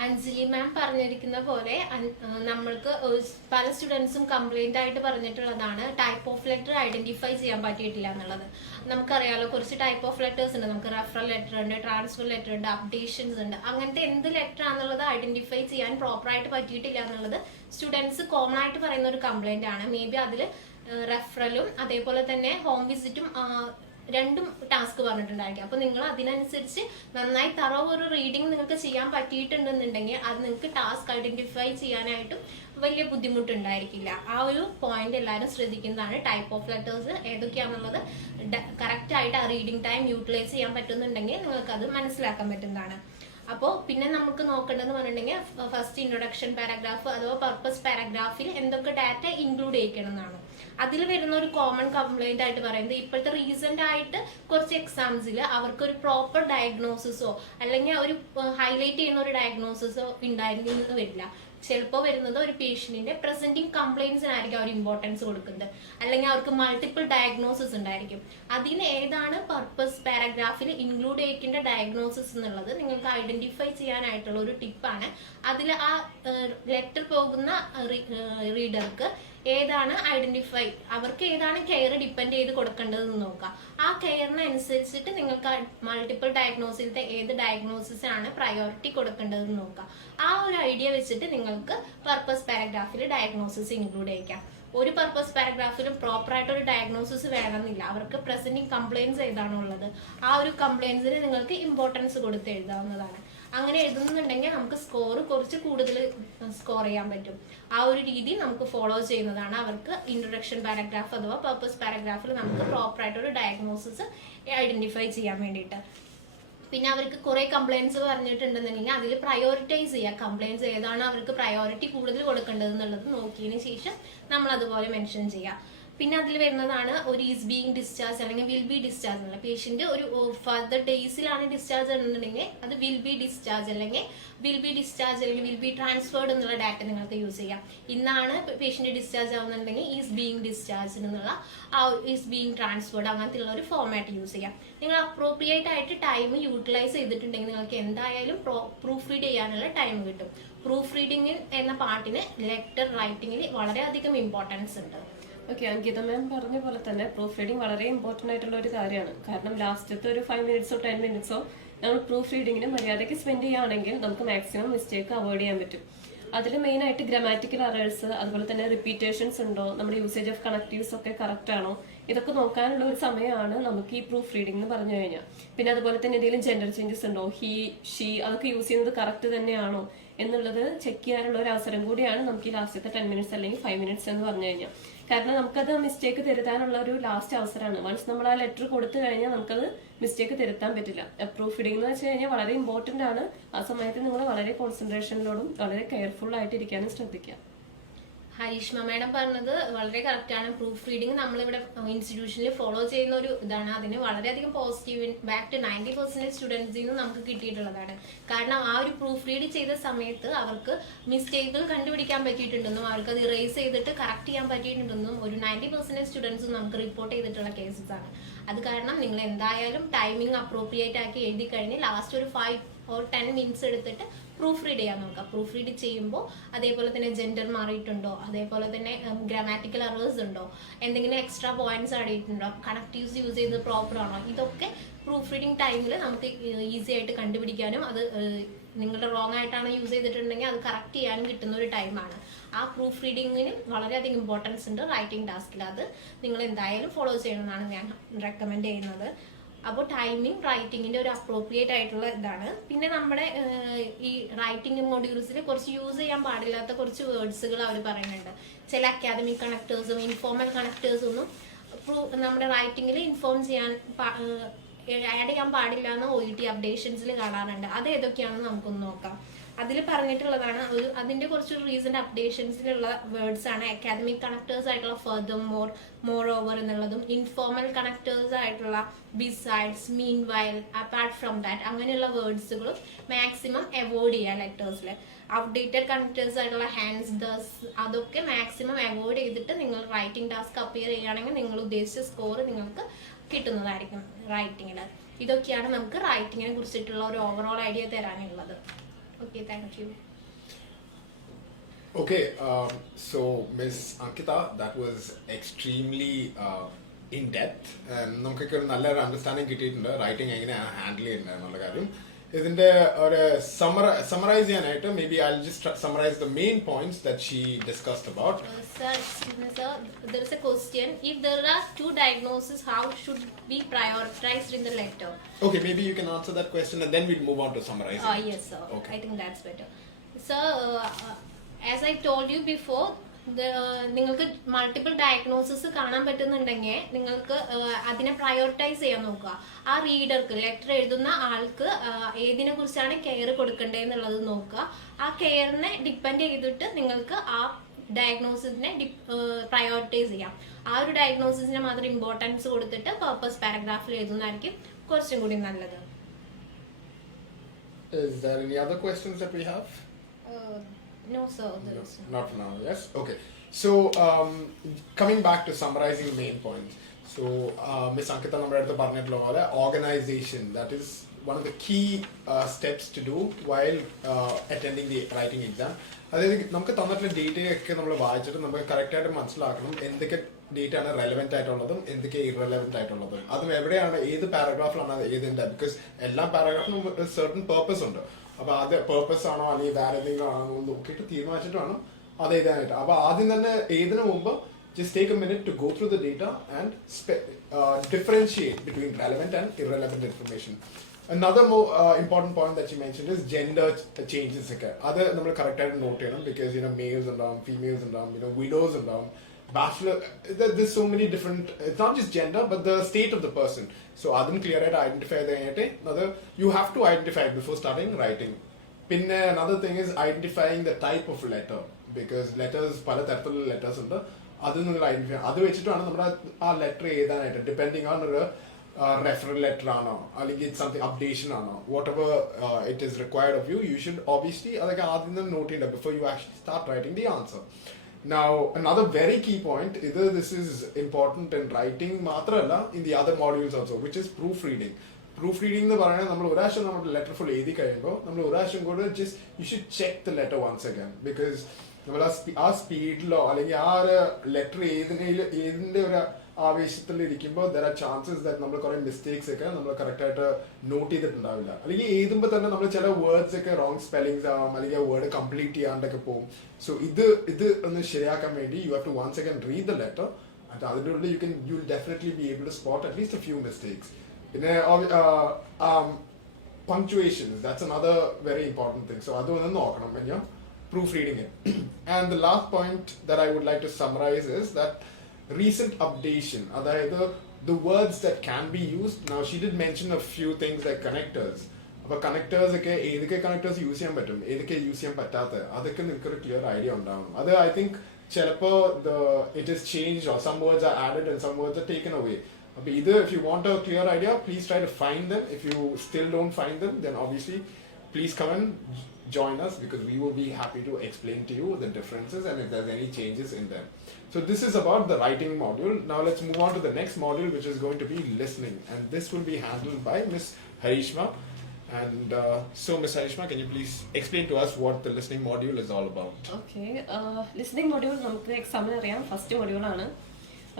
അഞ്ജലി മാം പറഞ്ഞിരിക്കുന്ന പോലെ നമ്മൾക്ക് പല സ്റ്റുഡൻസും കംപ്ലൈന്റ് ആയിട്ട് പറഞ്ഞിട്ടുള്ളതാണ് ടൈപ്പ് ഓഫ് ലെറ്റർ ഐഡന്റിഫൈ ചെയ്യാൻ പറ്റിയിട്ടില്ല എന്നുള്ളത്. നമുക്കറിയാലോ കുറച്ച് ടൈപ്പ് ഓഫ് ലെറ്റേഴ്സ് ഉണ്ട്. നമുക്ക് റെഫറൽ ലെറ്റർ ഉണ്ട്, ട്രാൻസ്ഫർ ലെറ്റർ ഉണ്ട്, അപ്ഡേഷൻസ് ഉണ്ട്. അങ്ങനത്തെ എന്ത് ലെറ്റർ ആണെന്നുള്ളത് ഐഡന്റിഫൈ ചെയ്യാൻ പ്രോപ്പറായിട്ട് പറ്റിയിട്ടില്ല എന്നുള്ളത് സ്റ്റുഡൻസ് കോമൺ ആയിട്ട് പറയുന്ന ഒരു കംപ്ലൈന്റ് ആണ്. മേ ബി അതിൽ റെഫറലും അതേപോലെ തന്നെ ഹോം വിസിറ്റും രണ്ടും ടാസ്ക് പറഞ്ഞിട്ടുണ്ടായിരിക്കും. അപ്പൊ നിങ്ങൾ അതിനനുസരിച്ച് നന്നായി തറവ് ഒരു റീഡിങ് നിങ്ങൾക്ക് ചെയ്യാൻ പറ്റിയിട്ടുണ്ടെന്നുണ്ടെങ്കിൽ അത് നിങ്ങൾക്ക് ടാസ്ക് ഐഡന്റിഫൈ ചെയ്യാനായിട്ടും വലിയ ബുദ്ധിമുട്ടുണ്ടായിരിക്കില്ല. ആ ഒരു പോയിന്റ് എല്ലാവരും ശ്രദ്ധിക്കുന്നതാണ്. ടൈപ്പ് ഓഫ് ലെറ്റേഴ്സ് ഏതൊക്കെയാണെന്നുള്ളത് കറക്റ്റ് ആയിട്ട് ആ റീഡിംഗ് ടൈം യൂട്ടിലൈസ് ചെയ്യാൻ പറ്റുന്നുണ്ടെങ്കിൽ നിങ്ങൾക്ക് അത് മനസ്സിലാക്കാൻ പറ്റുന്നതാണ്. അപ്പോൾ പിന്നെ നമുക്ക് നോക്കേണ്ടതെന്ന് പറഞ്ഞിട്ടുണ്ടെങ്കിൽ ഫസ്റ്റ് ഇൻട്രൊഡക്ഷൻ പാരഗ്രാഫ് അഥവാ പർപ്പസ് പാരഗ്രാഫിൽ എന്തൊക്കെ ഡാറ്റ ഇൻക്ലൂഡ് ചെയ്യിക്കണം എന്നാണ്. അതിൽ വരുന്ന ഒരു കോമൺ കംപ്ലൈന്റ് ആയിട്ട് പറയുന്നത് ഇപ്പോഴത്തെ റീസെന്റ് ആയിട്ട് കുറച്ച് എക്സാംസിൽ അവർക്ക് ഒരു പ്രോപ്പർ ഡയഗ്നോസിസോ അല്ലെങ്കിൽ ഒരു ഹൈലൈറ്റ് ചെയ്യുന്ന ഒരു ഡയഗ്നോസിസോ ഉണ്ടായിരുന്നു വരില്ല. ചിലപ്പോൾ വരുന്നത് ഒരു പേഷ്യന്റിന്റെ പ്രസന്റിങ് കംപ്ലൈൻസിനായിരിക്കും അവർ ഇമ്പോർട്ടൻസ് കൊടുക്കുന്നത്, അല്ലെങ്കിൽ അവർക്ക് മൾട്ടിപ്പിൾ ഡയഗ്നോസിസ് ഉണ്ടായിരിക്കും. അതിന് ഏതാണ് പർപ്പസ് പാരഗ്രാഫിൽ ഇൻക്ലൂഡ് ചെയ്യേണ്ട ഡയഗ്നോസിസ് എന്നുള്ളത് നിങ്ങൾക്ക് ഐഡന്റിഫൈ ചെയ്യാനായിട്ടുള്ള ഒരു ടിപ്പാണ്. അതിൽ ആ ലെറ്റർ പോകുന്ന റീഡർക്ക് ഏതാണ് ഐഡന്റിഫൈ അവർക്ക് ഏതാണ് കെയർ ഡിപ്പെൻഡ് ചെയ്ത് കൊടുക്കേണ്ടതെന്ന് നോക്കാം. ആ കെയറിനനുസരിച്ചിട്ട് നിങ്ങൾക്ക് മൾട്ടിപ്പിൾ ഡയഗ്നോസിലത്തെ ഏത് ഡയഗ്നോസിസ് ആണ് പ്രയോറിറ്റി കൊടുക്കേണ്ടതെന്ന് നോക്കാം. ആ ഒരു ഐഡിയ വെച്ചിട്ട് നിങ്ങൾക്ക് പർപ്പസ് പാരഗ്രാഫിൽ ഡയഗ്നോസിസ് ഇൻക്ലൂഡ് ചെയ്യിക്കാം. ഒരു പർപ്പസ് പാരഗ്രാഫിലും പ്രോപ്പറായിട്ട് ഒരു ഡയഗ്നോസിസ് വേണമെന്നില്ല. അവർക്ക് പ്രസന്റിങ് കംപ്ലൈൻസ് ഏതാണോ ഉള്ളത് ആ ഒരു കംപ്ലൈൻസിന് നിങ്ങൾക്ക് ഇമ്പോർട്ടൻസ് കൊടുത്ത് എഴുതാവുന്നതാണ്. അങ്ങനെ എഴുതുന്നുണ്ടെങ്കിൽ നമുക്ക് സ്കോർ കുറച്ച് കൂടുതൽ സ്കോർ ചെയ്യാൻ പറ്റും. ആ ഒരു രീതി നമുക്ക് ഫോളോ ചെയ്യുന്നതാണ്. അവർക്ക് ഇൻട്രൊഡക്ഷൻ പാരഗ്രാഫ് അഥവാ പർപ്പസ് പാരഗ്രാഫിൽ നമുക്ക് പ്രോപ്പറായിട്ട് ഒരു ഡയഗ്നോസിസ് ഐഡന്റിഫൈ ചെയ്യാൻ വേണ്ടിയിട്ട്. പിന്നെ അവർക്ക് കുറെ കംപ്ലൈൻസ് പറഞ്ഞിട്ടുണ്ടെന്നുണ്ടെങ്കിൽ അതിൽ പ്രയോറിറ്റൈസ് ചെയ്യുക. കംപ്ലൈൻസ് ഏതാണ് അവർക്ക് പ്രയോറിറ്റി കൂടുതൽ കൊടുക്കേണ്ടത് എന്നുള്ളത് നോക്കിയതിന് ശേഷം നമ്മൾ അതുപോലെ മെൻഷൻ ചെയ്യാം. പിന്നെ അതിൽ വരുന്നതാണ് ഒരു ഈസ് ബീങ് ഡിസ്ചാർജ് അല്ലെങ്കിൽ വിൽ ബി ഡിസ്ചാർജ് എന്നുള്ള. പേഷ്യന്റ് ഒരു ഫർദർ ഡേയ്സിലാണ് ഡിസ്ചാർജ് എന്നുണ്ടെങ്കിൽ അത് വിൽ ബി ഡിസ്ചാർജ് അല്ലെങ്കിൽ വിൽ ബി ട്രാൻസ്ഫേർഡ് എന്നുള്ള ഡാറ്റ നിങ്ങൾക്ക് യൂസ് ചെയ്യാം. ഇന്നാണ് പേഷ്യന്റ് ഡിസ്ചാർജ് ആവുന്നുണ്ടെങ്കിൽ ഈസ് ബീങ് ഡിസ്ചാർജ് എന്നുള്ള ഈസ് ബീങ് ട്രാൻസ്ഫേർഡ് അങ്ങനത്തെ ഉള്ള ഒരു ഫോമാറ്റ് യൂസ് ചെയ്യാം. നിങ്ങൾ അപ്രോപ്രിയേറ്റ് ആയിട്ട് ടൈം യൂട്ടിലൈസ് ചെയ്തിട്ടുണ്ടെങ്കിൽ നിങ്ങൾക്ക് എന്തായാലും പ്രൂഫ് റീഡ് ചെയ്യാനുള്ള ടൈം കിട്ടും. പ്രൂഫ് റീഡിംഗ് എന്ന പാർട്ടിന് ലെറ്റർ റൈറ്റിംഗിൽ വളരെയധികം ഇമ്പോർട്ടൻസ് ഉണ്ട്. ഓക്കെ, അങ്കിത മാം പറഞ്ഞ പോലെ തന്നെ പ്രൂഫ് റീഡിംഗ് വളരെ ഇമ്പോർട്ടൻ്റ് ആയിട്ടുള്ള ഒരു കാര്യമാണ്. കാരണം ലാസ്റ്റത്തെ ഒരു 5 മിനിറ്റ്സോ 10 മിനിറ്റ്സോ നമ്മൾ പ്രൂഫ് റീഡിങ്ങിന് മര്യാദയ്ക്ക് സ്പെൻഡ് ചെയ്യുകയാണെങ്കിൽ നമുക്ക് മാക്സിമം മിസ്റ്റേക്ക് അവോയ്ഡ് ചെയ്യാൻ പറ്റും. അതിൽ മെയിനായിട്ട് ഗ്രാമാറ്റിക്കൽ എറേഴ്സ്, അതുപോലെ തന്നെ റിപ്പീറ്റേഷൻസ് ഉണ്ടോ, നമ്മുടെ യൂസേജ് ഓഫ് കണക്റ്റീവ്സ് ഒക്കെ കറക്റ്റ് ആണോ, ഇതൊക്കെ നോക്കാനുള്ള ഒരു സമയമാണ് നമുക്ക് ഈ പ്രൂഫ് റീഡിംഗ് എന്ന് പറഞ്ഞു കഴിഞ്ഞാൽ. പിന്നെ അതുപോലെ തന്നെ എന്തെങ്കിലും ജെൻഡർ ചേഞ്ചസ് ഉണ്ടോ, ഹി ഷീ അതൊക്കെ യൂസ് ചെയ്യുന്നത് കറക്റ്റ് തന്നെയാണോ എന്നുള്ളത് ചെക്ക് ചെയ്യാനുള്ള ഒരു അവസരം കൂടിയാണ് നമുക്ക് ഈ ലാസ്റ്റത്തെ 10 മിനിറ്റ്സ് അല്ലെങ്കിൽ 5 മിനിറ്റ്സ് എന്ന് പറഞ്ഞു കഴിഞ്ഞാൽ. കാരണം നമുക്കത് മിസ്റ്റേക്ക് തിരുത്താനുള്ള ഒരു ലാസ്റ്റ് അവസരമാണ്. വൺസ് നമ്മൾ ആ ലെറ്റർ കൊടുത്തു കഴിഞ്ഞാൽ നമുക്കത് മിസ്റ്റേക്ക് തിരുത്താൻ പറ്റില്ല. പ്രൂഫ് റീഡിംഗ് എന്ന് വെച്ച് കഴിഞ്ഞാൽ വളരെ ഇമ്പോർട്ടൻ്റ് ആണ്. ആ സമയത്ത് നിങ്ങൾ വളരെ കോൺസെൻട്രേഷനിലോടും വളരെ കെയർഫുൾ ആയിട്ട് ഇരിക്കാനും ശ്രദ്ധിക്കുക. ഹരീഷ്മ മാഡം പറഞ്ഞത് വളരെ കറക്റ്റ് ആണ്. പ്രൂഫ് റീഡിംഗ് നമ്മളിവിടെ ഇൻസ്റ്റിറ്റ്യൂഷനിൽ ഫോളോ ചെയ്യുന്ന ഒരു ഇതാണ്. അതിന് വളരെയധികം പോസിറ്റീവ് ഇമ്പാക്ട് 90% സ്റ്റുഡൻസിൽ നിന്ന് നമുക്ക് കിട്ടിയിട്ടുള്ളതാണ്. കാരണം ആ ഒരു പ്രൂഫ് റീഡ് ചെയ്ത സമയത്ത് അവർക്ക് മിസ്റ്റേക്കുകൾ കണ്ടുപിടിക്കാൻ പറ്റിയിട്ടുണ്ടെന്നും അവർക്ക് അത് ഇറേസ് ചെയ്തിട്ട് കറക്റ്റ് ചെയ്യാൻ പറ്റിയിട്ടുണ്ടെന്നും ഒരു 90% സ്റ്റുഡൻസും നമുക്ക് റിപ്പോർട്ട് ചെയ്തിട്ടുള്ള കേസസ് ആണ്. അത് കാരണം നിങ്ങൾ എന്തായാലും ടൈമിംഗ് അപ്രോപ്രിയേറ്റ് ആക്കി എഴുതി കഴിഞ്ഞ് ലാസ്റ്റ് ഒരു 5 or 10 മിനിറ്റ്സ് എടുത്തിട്ട് പ്രൂഫ് റീഡ് ചെയ്യാൻ നോക്കാം. പ്രൂഫ് റീഡ് ചെയ്യുമ്പോൾ അതേപോലെ തന്നെ ജെൻഡർ മാറിയിട്ടുണ്ടോ, അതേപോലെ തന്നെ ഗ്രാമാറ്റിക്കൽ എറേഴ്സ് ഉണ്ടോ, എന്തെങ്കിലും എക്സ്ട്രാ പോയിന്റ്സ് ആഡ് ചെയ്തിട്ടുണ്ടോ, കണക്റ്റീവ്സ് യൂസ് ചെയ്ത് പ്രോപ്പർ ആണോ, ഇതൊക്കെ പ്രൂഫ് റീഡിംഗ് ടൈമിൽ നമുക്ക് ഈസി ആയിട്ട് കണ്ടുപിടിക്കാനും അത് നിങ്ങളുടെ റോങ് ആയിട്ടാണ് യൂസ് ചെയ്തിട്ടുണ്ടെങ്കിൽ അത് കറക്റ്റ് ചെയ്യാനും കിട്ടുന്ന ഒരു ടൈമാണ്. ആ പ്രൂഫ് റീഡിങ്ങിന് വളരെയധികം ഇമ്പോർട്ടൻസ് ഉണ്ട് റൈറ്റിംഗ് ടാസ്കിൽ. അത് നിങ്ങൾ എന്തായാലും ഫോളോ ചെയ്യണമെന്നാണ് ഞാൻ റെക്കമെൻഡ് ചെയ്യുന്നത്. അപ്പോൾ ടൈമിംഗ് റൈറ്റിങ്ങിന്റെ ഒരു അപ്രോപ്രിയേറ്റ് ആയിട്ടുള്ള ഇതാണ്. പിന്നെ നമ്മുടെ ഈ റൈറ്റിംഗ് മൊഡ്യൂൾസിൽ കുറച്ച് യൂസ് ചെയ്യാൻ പാടില്ലാത്ത കുറച്ച് വേർഡ്സുകൾ അവർ പറയുന്നുണ്ട്. ചില അക്കാദമിക് കണക്ടേഴ്സും ഇൻഫോർമൽ കണക്ടേഴ്സും ഒന്നും നമ്മുടെ റൈറ്റിങ്ങിൽ ഇൻഫോം ചെയ്യാൻ ആഡ് ചെയ്യാൻ പാടില്ല എന്ന് OET അപ്ഡേഷൻസിൽ കാണാറുണ്ട്. അത് ഏതൊക്കെയാണെന്ന് നമുക്കൊന്ന് നോക്കാം. അതിൽ പറഞ്ഞിട്ടുള്ളതാണ് അതിന്റെ കുറച്ച് റീസെന്റ് അപ്ഡേഷൻസിലുള്ള വേർഡ്സ് ആണ്. അക്കാദമിക് കണക്ടേഴ്സ് ആയിട്ടുള്ള ഫർദർ മോർ, മോർ ഓവർ എന്നുള്ളതും ഇൻഫോർമൽ കണക്ടേഴ്സ് ആയിട്ടുള്ള besides, mean while, apart from that അങ്ങനെയുള്ള വേർഡ്സുകളും മാക്സിമം അവോയ്ഡ് ചെയ്യുക ലെറ്റേഴ്സിൽ. ഔട്ട്ഡേറ്റഡ് കണക്ടേഴ്സ് ആയിട്ടുള്ള ഹാൻഡ്സ്, ദസ് അതൊക്കെ മാക്സിമം അവോയ്ഡ് ചെയ്തിട്ട് നിങ്ങൾ റൈറ്റിംഗ് ടാസ്ക് അപ്പിയർ ചെയ്യുകയാണെങ്കിൽ നിങ്ങൾ ഉദ്ദേശിച്ച സ്കോർ നിങ്ങൾക്ക് കിട്ടുന്നതായിരിക്കും റൈറ്റിങ്ങിൽ. ഇതൊക്കെയാണ് നമുക്ക് റൈറ്റിങ്ങിനെ കുറിച്ചിട്ടുള്ള ഒരു ഓവറോൾ ഐഡിയ തരാനുള്ളത്. Okay, thank you. Okay, so Ms. Ankita, that was extremely in depth. നമുക്കൊക്കെ ഒരു നല്ലൊരു അണ്ടർസ്റ്റാൻഡിങ് കിട്ടിയിട്ടുണ്ട് റൈറ്റിംഗ് എങ്ങനെയാണ് ഹാൻഡിൽ ചെയ്യുന്നത് എന്നുള്ള കാര്യം. ഇതിന്റെ ഒരു summarize ചെയ്യാനായിട്ട് maybe I'll just summarize the main points that she discussed about. Sir, there is a question. If there are 2 diagnoses, how should be prioritized in the letter? Okay, maybe you can answer that question and then we'll move on to summarizing. Yes, sir. Okay. I think that's better. Sir, as I told you before, നിങ്ങൾക്ക് multiple diagnosis കാണാൻ പറ്റുന്നുണ്ടെങ്കിൽ നിങ്ങൾക്ക് അതിനെ prioritise ചെയ്യാൻ നോക്കുക. ആ റീഡർക്ക്, letter എഴുതുന്ന ആൾക്ക് ഏതിനെ കുറിച്ചാണ് കെയർ കൊടുക്കേണ്ടതെന്നുള്ളത് നോക്കുക. ആ കെയറിനെ ഡിപ്പെൻഡ് ചെയ്തിട്ട് നിങ്ങൾക്ക് ആ ഡയഗ്നോസിസിനെ പ്രയോറിറ്റൈസ് ചെയ്യാം. ആ ഒരു ഡയഗ്നോസിസിനെ മാത്രം ഇമ്പോർട്ടൻസ് കൊടുത്തിട്ട് പർപ്പസ് പാരഗ്രാഫിൽ എഴുതുന്നതായിരിക്കും കുറച്ചും കൂടി നല്ലത്. Is there any other questions that we have? No, sir. Not for now. Yes. Okay. So coming back to summarizing the main points. So Ms. Ankita നമ്മുടെ അടുത്ത് പറഞ്ഞിട്ടുള്ള പോലെ organization, that is one of the key steps to do while attending the writing exam. അതായത് നമുക്ക് തന്നിട്ടുള്ള ഡേറ്റയൊക്കെ നമ്മൾ വായിച്ചിട്ട് നമുക്ക് കറക്റ്റ് ആയിട്ട് മനസ്സിലാക്കണം എന്തൊക്കെ ഡേറ്റ ആണ് റെലവെന്റ് ആയിട്ടുള്ളതും എന്തൊക്കെ ഇറലവെന്റ് ആയിട്ടുള്ളതും, അതും എവിടെയാണ്, ഏത് പാരഗ്രാഫിലാണ് അത് ഏതിന്റെ. ബിക്കോസ് എല്ലാ പാരഗ്രാഫിനും ഒരു സർട്ടൻ പേർപ്പസ് ഉണ്ട്. അപ്പൊ അത് പേർപ്പസ് ആണോ അല്ലെങ്കിൽ വേറെ എന്തെങ്കിലും ആണോ നോക്കിയിട്ട് തീരുമാനിച്ചിട്ട് വേണം അത് എഴുതാനായിട്ട്. അപ്പൊ ആദ്യം തന്നെ ഏതിനു മുമ്പ് just take a minute to go through the data and differentiate between relevant and irrelevant information. Another more important point that she mentioned is gender changes. അത് നമ്മൾ കറക്റ്റ് ആയിട്ട് നോട്ട് ചെയ്യണം. ബിക്കോസ് മെയിൽസ് ഉണ്ടാവും, ഫീമെയിൽസ് ഉണ്ടാവും, widows ഉണ്ടാവും, bachelor. There's so many different. It's not just gender, but the state of the person. So അതും clear ആയിട്ട് identify ചെയ്തിട്ട് അത് you have to identify before starting writing. പിന്നെ another thing is identifying the type of letter, because letters പല തരത്തിലുള്ള letters ഉണ്ട്. അത് നിങ്ങൾ ഐഡന്റിഫൈ, അത് വെച്ചിട്ടാണ് നമ്മുടെ ആ ലെറ്റർ എഴുതാനായിട്ട്, ഡിപ്പെൻഡിങ് ഓൺ ഒരു റെഫറൽ ലെറ്റർ ആണോ അല്ലെങ്കിൽ സംതിങ് അപ്ഡേഷൻ ആണോ, whatever it is required of you, you should obviously അതൊക്കെ ആദ്യം തന്നെ നോട്ട് ചെയ്യേണ്ട before you actually start writing the answer. Now, another very key point, either this is important in writing മാത്രമല്ല in the other modules also, which is proofreading. Proofreading എന്ന് പറയുന്നത് നമ്മൾ ഒരു പ്രാവശ്യം നമ്മുടെ ലെറ്റർ ഫുൾ എഴുതി കഴിയുമ്പോൾ നമ്മൾ ഒരു പ്രാവശ്യം കൂടെ just you should check the letter once again, because നമ്മൾ ആ സ്പീഡിലോ അല്ലെങ്കിൽ ആ ഒരു ലെറ്റർ ഏതിന്റെ ഒരു ആവേശത്തിൽ ഇരിക്കുമ്പോൾ ദർ ആർ ചാൻസസ് ദാറ്റ് നമ്മൾ കുറെ മിസ്റ്റേക്സ് ഒക്കെ നമ്മൾ കറക്റ്റ് ആയിട്ട് നോട്ട് ചെയ്തിട്ടുണ്ടാവില്ല, അല്ലെങ്കിൽ എഴുതുമ്പോൾ തന്നെ നമ്മൾ ചില വേർഡ്സ് ഒക്കെ റോങ് സ്പെല്ലിങ്സ് ആവാം, അല്ലെങ്കിൽ ആ വേർഡ് കംപ്ലീറ്റ് ചെയ്യാണ്ടൊക്കെ പോകും. സോ ഇത് ഒന്ന് ശരിയാക്കാൻ വേണ്ടി you have to once again read the letter, and അതിൻ്റെ ഉള്ളിൽ you will definitely be able to spot at least a few mistakes. പിന്നെ punctuations, that's another very important thing. So അതൊന്ന് നോക്കണം when you're proofreading it. And the last point that I would like to summarize is that recent updation, അതായത് the words that can be used. Now she did mention a few things like connectors. അപ്പോൾ connectors ഒക്കെ ഏതൊക്കെ connectors use ചെയ്യാൻ പറ്റും, ഏതൊക്കെ use ചെയ്യാൻ പറ്റാത്ത, അതൊക്കെ നിങ്ങൾക്ക് ഒരു ക്ലിയർ ഐഡിയ ഉണ്ടാവണം. അത് ഐ തിങ്ക് ചിലപ്പോൾ it is change or some words are added and some words are taken away. അപ്പോൾ ഇത് if you want a clear idea, please try to find them. If you still don't find them, then obviously please come and join us, because we will be happy to explain to you the differences and if there's any changes in them. So this is about the writing module. Now let's move on to the next module, which is going to be listening, and this will be handled by Miss Harishma. And so Miss Harishma, can you please explain to us what the listening module is all about? Okay, listening module നമുക്ക് എക്സാമിന് അറിയാം first module ആണ്.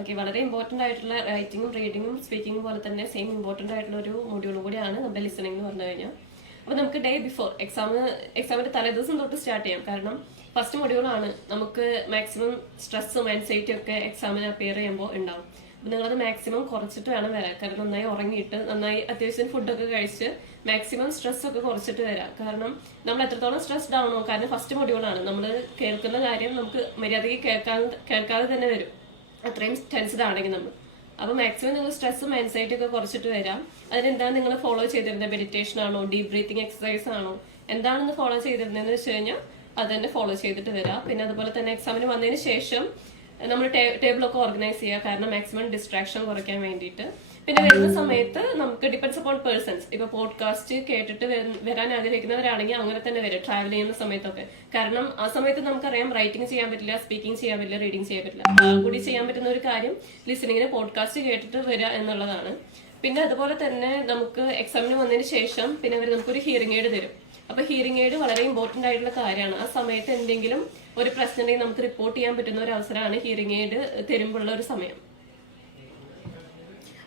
Okay, വളരെ important ആയിട്ടുള്ള റൈറ്റിങ്ങും റീഡിങ്ങും സ്പീക്കിങ്ങും പോലെ തന്നെ same important ആയിട്ടുള്ള ഒരു മൊഡ്യൂൾ കൂടിയാണ് നമ്മുടെ ലിസണിംഗ് എന്ന് പറഞ്ഞു കഴിഞ്ഞാൽ. അപ്പോൾ നമുക്ക് ഡേ ബിഫോർ എക്സാമിന്റെ തലേദിവസം തൊട്ട് സ്റ്റാർട്ട് ചെയ്യാം. കാരണം ഫസ്റ്റ് മൊഡ്യൂളാണ്, നമുക്ക് മാക്സിമം സ്ട്രെസ്സും ആൻസൈറ്റിയും ഒക്കെ എക്സാമിന് അപ്പിയർ ചെയ്യുമ്പോൾ ഉണ്ടാവും. അപ്പോൾ നിങ്ങളത് മാക്സിമം കുറച്ചിട്ട് വേണം വരാൻ. കാരണം നന്നായി ഉറങ്ങിയിട്ട് നന്നായി അത്യാവശ്യം ഫുഡൊക്കെ കഴിച്ച് മാക്സിമം സ്ട്രെസ് ഒക്കെ കുറച്ചിട്ട് വരാം. കാരണം നമ്മൾ എത്രത്തോളം സ്ട്രെസ്ഡ് ആവണോ, കാരണം ഫസ്റ്റ് മൊഡ്യൂളാണ്, നമ്മൾ കേൾക്കുന്ന കാര്യം നമുക്ക് മര്യാദയ്ക്ക് കേൾക്കാതെ തന്നെ വരും, അത്രയും ടെൻസ്ഡ് ആണെങ്കിൽ നമ്മൾ. അപ്പോൾ മാക്സിമം നിങ്ങൾ സ്ട്രെസ്സും ആൻസൈറ്റി ഒക്കെ കുറച്ചിട്ട് വരാം. അതിനെന്താണ് നിങ്ങൾ ഫോളോ ചെയ്തിരുന്നത്, മെഡിറ്റേഷൻ ആണോ, ഡീപ് ബ്രീത്തിങ് എക്സസൈസ് ആണോ, എന്താണെന്ന് ഫോളോ ചെയ്തിരുന്നതെന്ന് വെച്ച് കഴിഞ്ഞാൽ അത് തന്നെ ഫോളോ ചെയ്തിട്ട് വരാം. പിന്നെ അതുപോലെ തന്നെ എക്സാമിന് വന്നതിന് ശേഷം നമ്മൾ ടേബിളൊക്കെ ഓർഗനൈസ് ചെയ്യുക, കാരണം മാക്സിമം ഡിസ്ട്രാക്ഷൻ കുറയ്ക്കാൻ വേണ്ടിയിട്ട്. പിന്നെ വരുന്ന സമയത്ത് നമുക്ക് ഡിപ്പെൻഡ്സ് അപ്പോൺ പേഴ്സൺസ്, ഇപ്പൊ പോഡ്കാസ്റ്റ് കേട്ടിട്ട് വരാൻ ആഗ്രഹിക്കുന്നവരാണെങ്കിൽ അങ്ങനെ തന്നെ വരും ട്രാവൽ ചെയ്യുന്ന സമയത്തൊക്കെ. കാരണം ആ സമയത്ത് നമുക്കറിയാം റൈറ്റിംഗ് ചെയ്യാൻ പറ്റില്ല, സ്പീക്കിംഗ് ചെയ്യാൻ പറ്റില്ല, റീഡിങ് ചെയ്യാൻ പറ്റില്ല. കൂടി ചെയ്യാൻ പറ്റുന്ന ഒരു കാര്യം ലിസണിങ്ങിന് പോഡ്കാസ്റ്റ് കേട്ടിട്ട് വരിക എന്നുള്ളതാണ്. പിന്നെ അതുപോലെ തന്നെ നമുക്ക് എക്സാമിന് വന്നതിന് ശേഷം പിന്നെ അവർ നമുക്കൊരു ഹിയറിംഗ് എയ്ഡ് തരും. അപ്പൊ ഹിയറിംഗ് എയ്ഡ് വളരെ ഇമ്പോർട്ടന്റ് ആയിട്ടുള്ള കാര്യമാണ്. ആ സമയത്ത് എന്തെങ്കിലും ഒരു പ്രശ്നം ഉണ്ടെങ്കിൽ നമുക്ക് റിപ്പോർട്ട് ചെയ്യാൻ പറ്റുന്ന ഒരു അവസരമാണ് ഹിയറിംഗ് എയ്ഡ് തരുമ്പോഴുള്ള ഒരു സമയം.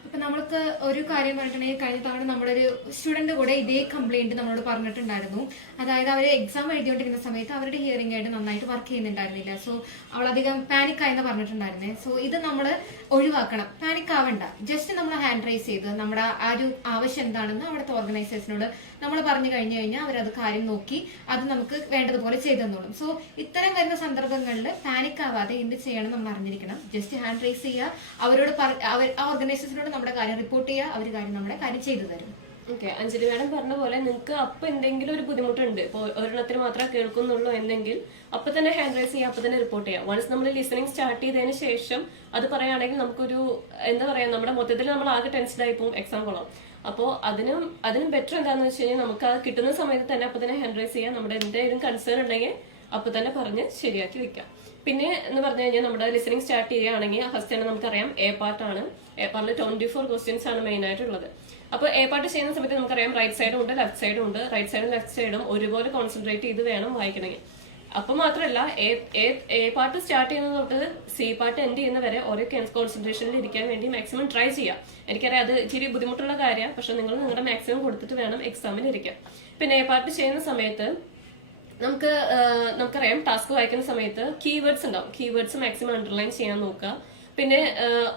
അപ്പൊ നമ്മൾക്ക് ഒരു കാര്യം പറഞ്ഞിട്ടുണ്ടെങ്കിൽ കഴിഞ്ഞ തവണ നമ്മുടെ ഒരു സ്റ്റുഡന്റ് കൂടെ ഇതേ കംപ്ലൈന്റ് നമ്മളോട് പറഞ്ഞിട്ടുണ്ടായിരുന്നു. അതായത് അവർ എക്സാം എഴുതിക്കൊണ്ടിരിക്കുന്ന സമയത്ത് അവരുടെ ഹിയറിംഗ് ആയിട്ട് നന്നായിട്ട് വർക്ക് ചെയ്യുന്നുണ്ടായിരുന്നില്ല. സോ അവളധികം പാനിക് ആയെന്ന് പറഞ്ഞിട്ടുണ്ടായിരുന്നേ. സോ ഇത് നമ്മൾ ഒഴിവാക്കണം, പാനിക് ആവണ്ട. ജസ്റ്റ് നമ്മൾ ഹാൻഡ് റൈസ് ചെയ്ത് നമ്മുടെ ആ ഒരു ആവശ്യം എന്താണെന്ന് അവിടുത്തെ ഓർഗനൈസേഷനോട് നമ്മൾ പറഞ്ഞു കഴിഞ്ഞു കഴിഞ്ഞാൽ അവരത് കാര്യം നോക്കി അത് നമുക്ക് വേണ്ടതുപോലെ ചെയ്തു തന്നോളും. സോ ഇത്തരം വരുന്ന സന്ദർഭങ്ങളിൽ പാനിക് ആവാതെ എന്ത് ചെയ്യണം നമ്മൾ അറിഞ്ഞിരിക്കണം. ജസ്റ്റ് ഹാൻഡ് റൈസ് ചെയ്യുക, അവരോട് ആ ഓർഗനൈസേഷനോട് നമ്മുടെ കാര്യം റിപ്പോർട്ട് ചെയ്യുക, അവർ നമ്മുടെ കാര്യം ചെയ്തു തരും. ഓക്കെ, അഞ്ജലി മാഡം പറഞ്ഞ പോലെ നിങ്ങൾക്ക് അപ്പൊ എന്തെങ്കിലും ഒരു ബുദ്ധിമുട്ടുണ്ട്, ഇപ്പോൾ ഒരെണ്ണത്തിന് മാത്രമേ കേൾക്കുന്നുള്ളൂ എന്നെങ്കിൽ അപ്പൊ തന്നെ ഹാൻഡ് റൈസ് ചെയ്യുക, അപ്പൊ തന്നെ റിപ്പോർട്ട് ചെയ്യാം. വൺസ് നമ്മൾ ലിസണിങ് സ്റ്റാർട്ട് ചെയ്തതിന് ശേഷം അത് പറയുകയാണെങ്കിൽ നമുക്കൊരു എന്താ പറയാ, നമ്മുടെ മൊത്തത്തിൽ നമ്മൾ ആകെ ടെൻസ്ഡ് ആയി പോകും, എക്സാം കൊള്ളാം. അപ്പോൾ അതിനും ബെറ്റർ എന്താണെന്ന് വെച്ച് കഴിഞ്ഞാൽ നമുക്ക് അത് കിട്ടുന്ന സമയത്ത് തന്നെ അപ്പൊ തന്നെ ഹാൻഡ് റൈസ് ചെയ്യാം. നമ്മുടെ എന്തെങ്കിലും കൺസേൺ ഉണ്ടെങ്കിൽ അപ്പൊ തന്നെ പറഞ്ഞ് ശരിയാക്കി വെക്കാം. പിന്നെ എന്ന് പറഞ്ഞു കഴിഞ്ഞാൽ നമ്മുടെ ലിസണിങ് സ്റ്റാർട്ട് ചെയ്യുകയാണെങ്കിൽ ഫസ്റ്റ് തന്നെ നമുക്കറിയാം എ പാർട്ടാണ്. എ പാർട്ടിൽ 24 ക്വസ്റ്റ്യൻസ് ആണ് മെയിൻ ആയിട്ടുള്ളത്. അപ്പോൾ എ പാർട്ട് ചെയ്യുന്ന സമയത്ത് നമുക്കറിയാം റൈറ്റ് സൈഡും ഉണ്ട്, ലെഫ്റ്റ് സൈഡും ഉണ്ട്. റൈറ്റ് സൈഡും ലെഫ്റ്റ് സൈഡും ഒരുപോലെ കോൺസെൻട്രേറ്റ് ചെയ്ത് വേണം വായിക്കണമെങ്കിൽ. അപ്പൊ മാത്രമല്ല എ പാർട്ട് സ്റ്റാർട്ട് ചെയ്യുന്നത് തൊട്ട് സി പാർട്ട് എൻഡ് ചെയ്യുന്ന വരെ ഓരോ കോൺസെൻട്രേഷനിൽ ഇരിക്കാൻ വേണ്ടി മാക്സിമം ട്രൈ ചെയ്യാം. എനിക്കറിയാം അത് ഇച്ചിരി ബുദ്ധിമുട്ടുള്ള കാര്യമാണ്, പക്ഷെ നിങ്ങൾ നിങ്ങളുടെ മാക്സിമം കൊടുത്തിട്ട് വേണം എക്സാമിന് ഇരിക്കാൻ. പിന്നെ എ പാർട്ട് ചെയ്യുന്ന സമയത്ത് നമുക്കറിയാം ടാസ്ക് വായിക്കുന്ന സമയത്ത് കീവേഡ്സ് ഉണ്ടാവും. കീവേഡ്സ് മാക്സിമം അണ്ടർലൈൻ ചെയ്യാൻ നോക്കുക. പിന്നെ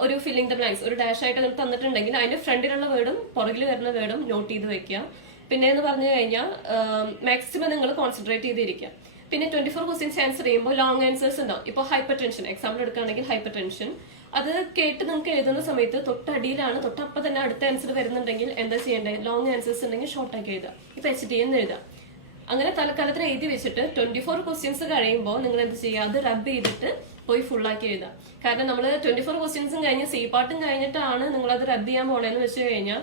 ഒരു ഫില്ലിംഗ് ദ ബ്ലാങ്ക്സ് ഒരു ഡാഷ് ആയിട്ട് നിങ്ങൾക്ക് തന്നിട്ടുണ്ടെങ്കിൽ അതിന്റെ ഫ്രണ്ടിലുള്ള വേർഡും പുറകിൽ വരുന്ന വേർഡും നോട്ട് ചെയ്ത് വെക്കുക. പിന്നെ എന്ന് പറഞ്ഞു കഴിഞ്ഞാൽ മാക്സിമം നിങ്ങൾ കോൺസെൻട്രേറ്റ് ചെയ്തിരിക്കുക. പിന്നെ 24 ക്വസ്റ്റ്യൻസ് ആൻസർ ചെയ്യുമ്പോൾ ലോങ് ആൻസേഴ്സ് ഉണ്ടാവും. ഇപ്പോൾ ഹൈപ്പർ ടെൻഷൻ എക്സാമ്പിൾ എടുക്കുകയാണെങ്കിൽ ഹൈപ്പർ ടെൻഷൻ അത് കേട്ട് നിങ്ങൾക്ക് എഴുതുന്ന സമയത്ത് തൊട്ടടിയിലാണ്, തൊട്ടപ്പം തന്നെ അടുത്ത ആൻസർ വരുന്നുണ്ടെങ്കിൽ എന്താ ചെയ്യേണ്ടത്, ലോങ് ആൻസേഴ്സ് ഉണ്ടെങ്കിൽ ഷോർട്ടാക്കി എഴുതുക. ഇപ്പൊ HT എന്ന് എഴുതാം. അങ്ങനെ തലക്കാലത്തിന് എഴുതി വെച്ചിട്ട് 24 ക്വസ്റ്റ്യൻസ് കഴിയുമ്പോൾ നിങ്ങൾ എന്ത് ചെയ്യുക, അത് റബ് ചെയ്തിട്ട് പോയി ഫുള്ളാക്കി എഴുതാം. കാരണം നമ്മൾ 24 ക്വസ്റ്റ്യൻസും കഴിഞ്ഞ് സി പാർട്ടും കഴിഞ്ഞിട്ടാണ് നിങ്ങളത് റദ്ദ് ചെയ്യാൻ പോണേന്ന് വെച്ച് കഴിഞ്ഞാൽ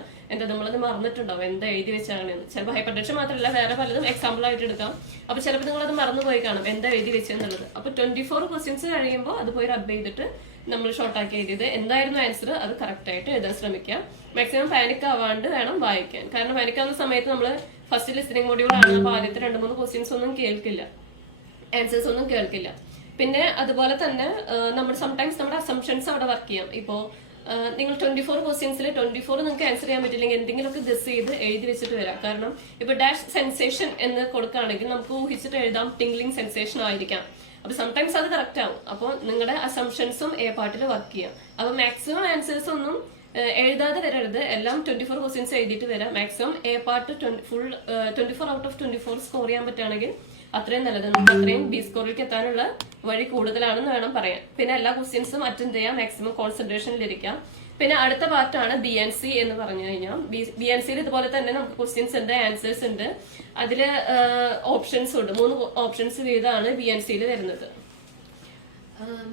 നമ്മളത് മറന്നിട്ടുണ്ടാവും എന്താ എഴുതി വെച്ചാണ്. ചിലപ്പോൾ ഹൈപ്പർ ടെൻഷൻ മാത്രമല്ല വേറെ പലതും എക്സാമ്പിൾ ആയിട്ട് എടുക്കാം. അപ്പൊ ചിലപ്പോൾ നിങ്ങളത് മറന്നുപോയി കാണും എന്താ എഴുതി വെച്ചെന്നുള്ളത്. അപ്പൊ 24 ക്വസ്റ്റ്യൻസ് കഴിയുമ്പോൾ അത് പോയി റബ്ബ് ചെയ്തിട്ട് നമ്മൾ ഷോർട്ടാക്കി എഴുതിയത് എന്തായിരുന്നു ആൻസർ അത് കറക്റ്റ് ആയിട്ട് എഴുതാൻ ശ്രമിക്കാം. മാക്സിമം പാനിക് ആവാണ്ട് വേണം വായിക്കാൻ. കാരണം പാനിക് ആവുന്ന സമയത്ത് നമ്മൾ ഫസ്റ്റ് ലിസണിംഗ് മൊഡ്യൂൾ ആണ്. അപ്പൊ ആദ്യത്തെ 2-3 ക്വസ്റ്റ്യൻസ് ഒന്നും കേൾക്കില്ല, ആൻസേഴ്സ് ഒന്നും കേൾക്കില്ല. പിന്നെ അതുപോലെ തന്നെ നമ്മൾ സംടൈംസ് നമ്മുടെ അസംഷൻസ് അവിടെ വർക്ക് ചെയ്യാം. ഇപ്പോ നിങ്ങൾ 24 ക്വസ്റ്റ്യൻസിൽ 24 നിങ്ങൾക്ക് ആൻസർ ചെയ്യാൻ പറ്റില്ലെങ്കിൽ എന്തെങ്കിലുമൊക്കെ ഗസ് ചെയ്ത് എഴുതി വെച്ചിട്ട് വരാം. കാരണം ഇപ്പൊ ഡാഷ് സെൻസേഷൻ എന്ന് കൊടുക്കുകയാണെങ്കിൽ നമുക്ക് ഊഹിച്ചിട്ട് എഴുതാം ടിംഗ്ലിംഗ് സെൻസേഷൻ ആയിരിക്കാം. അപ്പൊ സംടൈംസ് അത് കറക്റ്റ് ആവും. അപ്പോൾ നിങ്ങളുടെ അസംഷൻസും എ പാർട്ടിൽ വർക്ക് ചെയ്യാം. അപ്പൊ മാക്സിമം ആൻസേഴ്സ് ഒന്നും എഴുതാതെ വരരുത്, എല്ലാം 24 ക്വസ്റ്റ്യൻസ് എഴുതിയിട്ട് വരാം. Maximum A part full 24 out of 24 score ചെയ്യാൻ പറ്റുകയാണെങ്കിൽ അത്രയും നല്ലത്. നമുക്ക് അത്രയും ബി സ്കോറിലേക്ക് എത്താനുള്ള വഴി കൂടുതലാണെന്ന് വേണം പറയാൻ. പിന്നെ എല്ലാ ക്വസ്റ്റ്യൻസും അറ്റൻഡ് ചെയ്യാം, മാക്സിമം കോൺസെൻട്രേഷനിലിരിക്കാം. പിന്നെ അടുത്ത പാർട്ടാണ് BNC എന്ന് പറഞ്ഞു കഴിഞ്ഞാൽ BNCയിൽ ഇതുപോലെ തന്നെ നമുക്ക് ക്വസ്റ്റ്യൻസ് ഉണ്ട്, ആൻസേഴ്സ് ഉണ്ട്, അതില് ഓപ്ഷൻസ് ഉണ്ട്. 3 ഓപ്ഷൻസ് വീതമാണ് BNCയിൽ വരുന്നത്.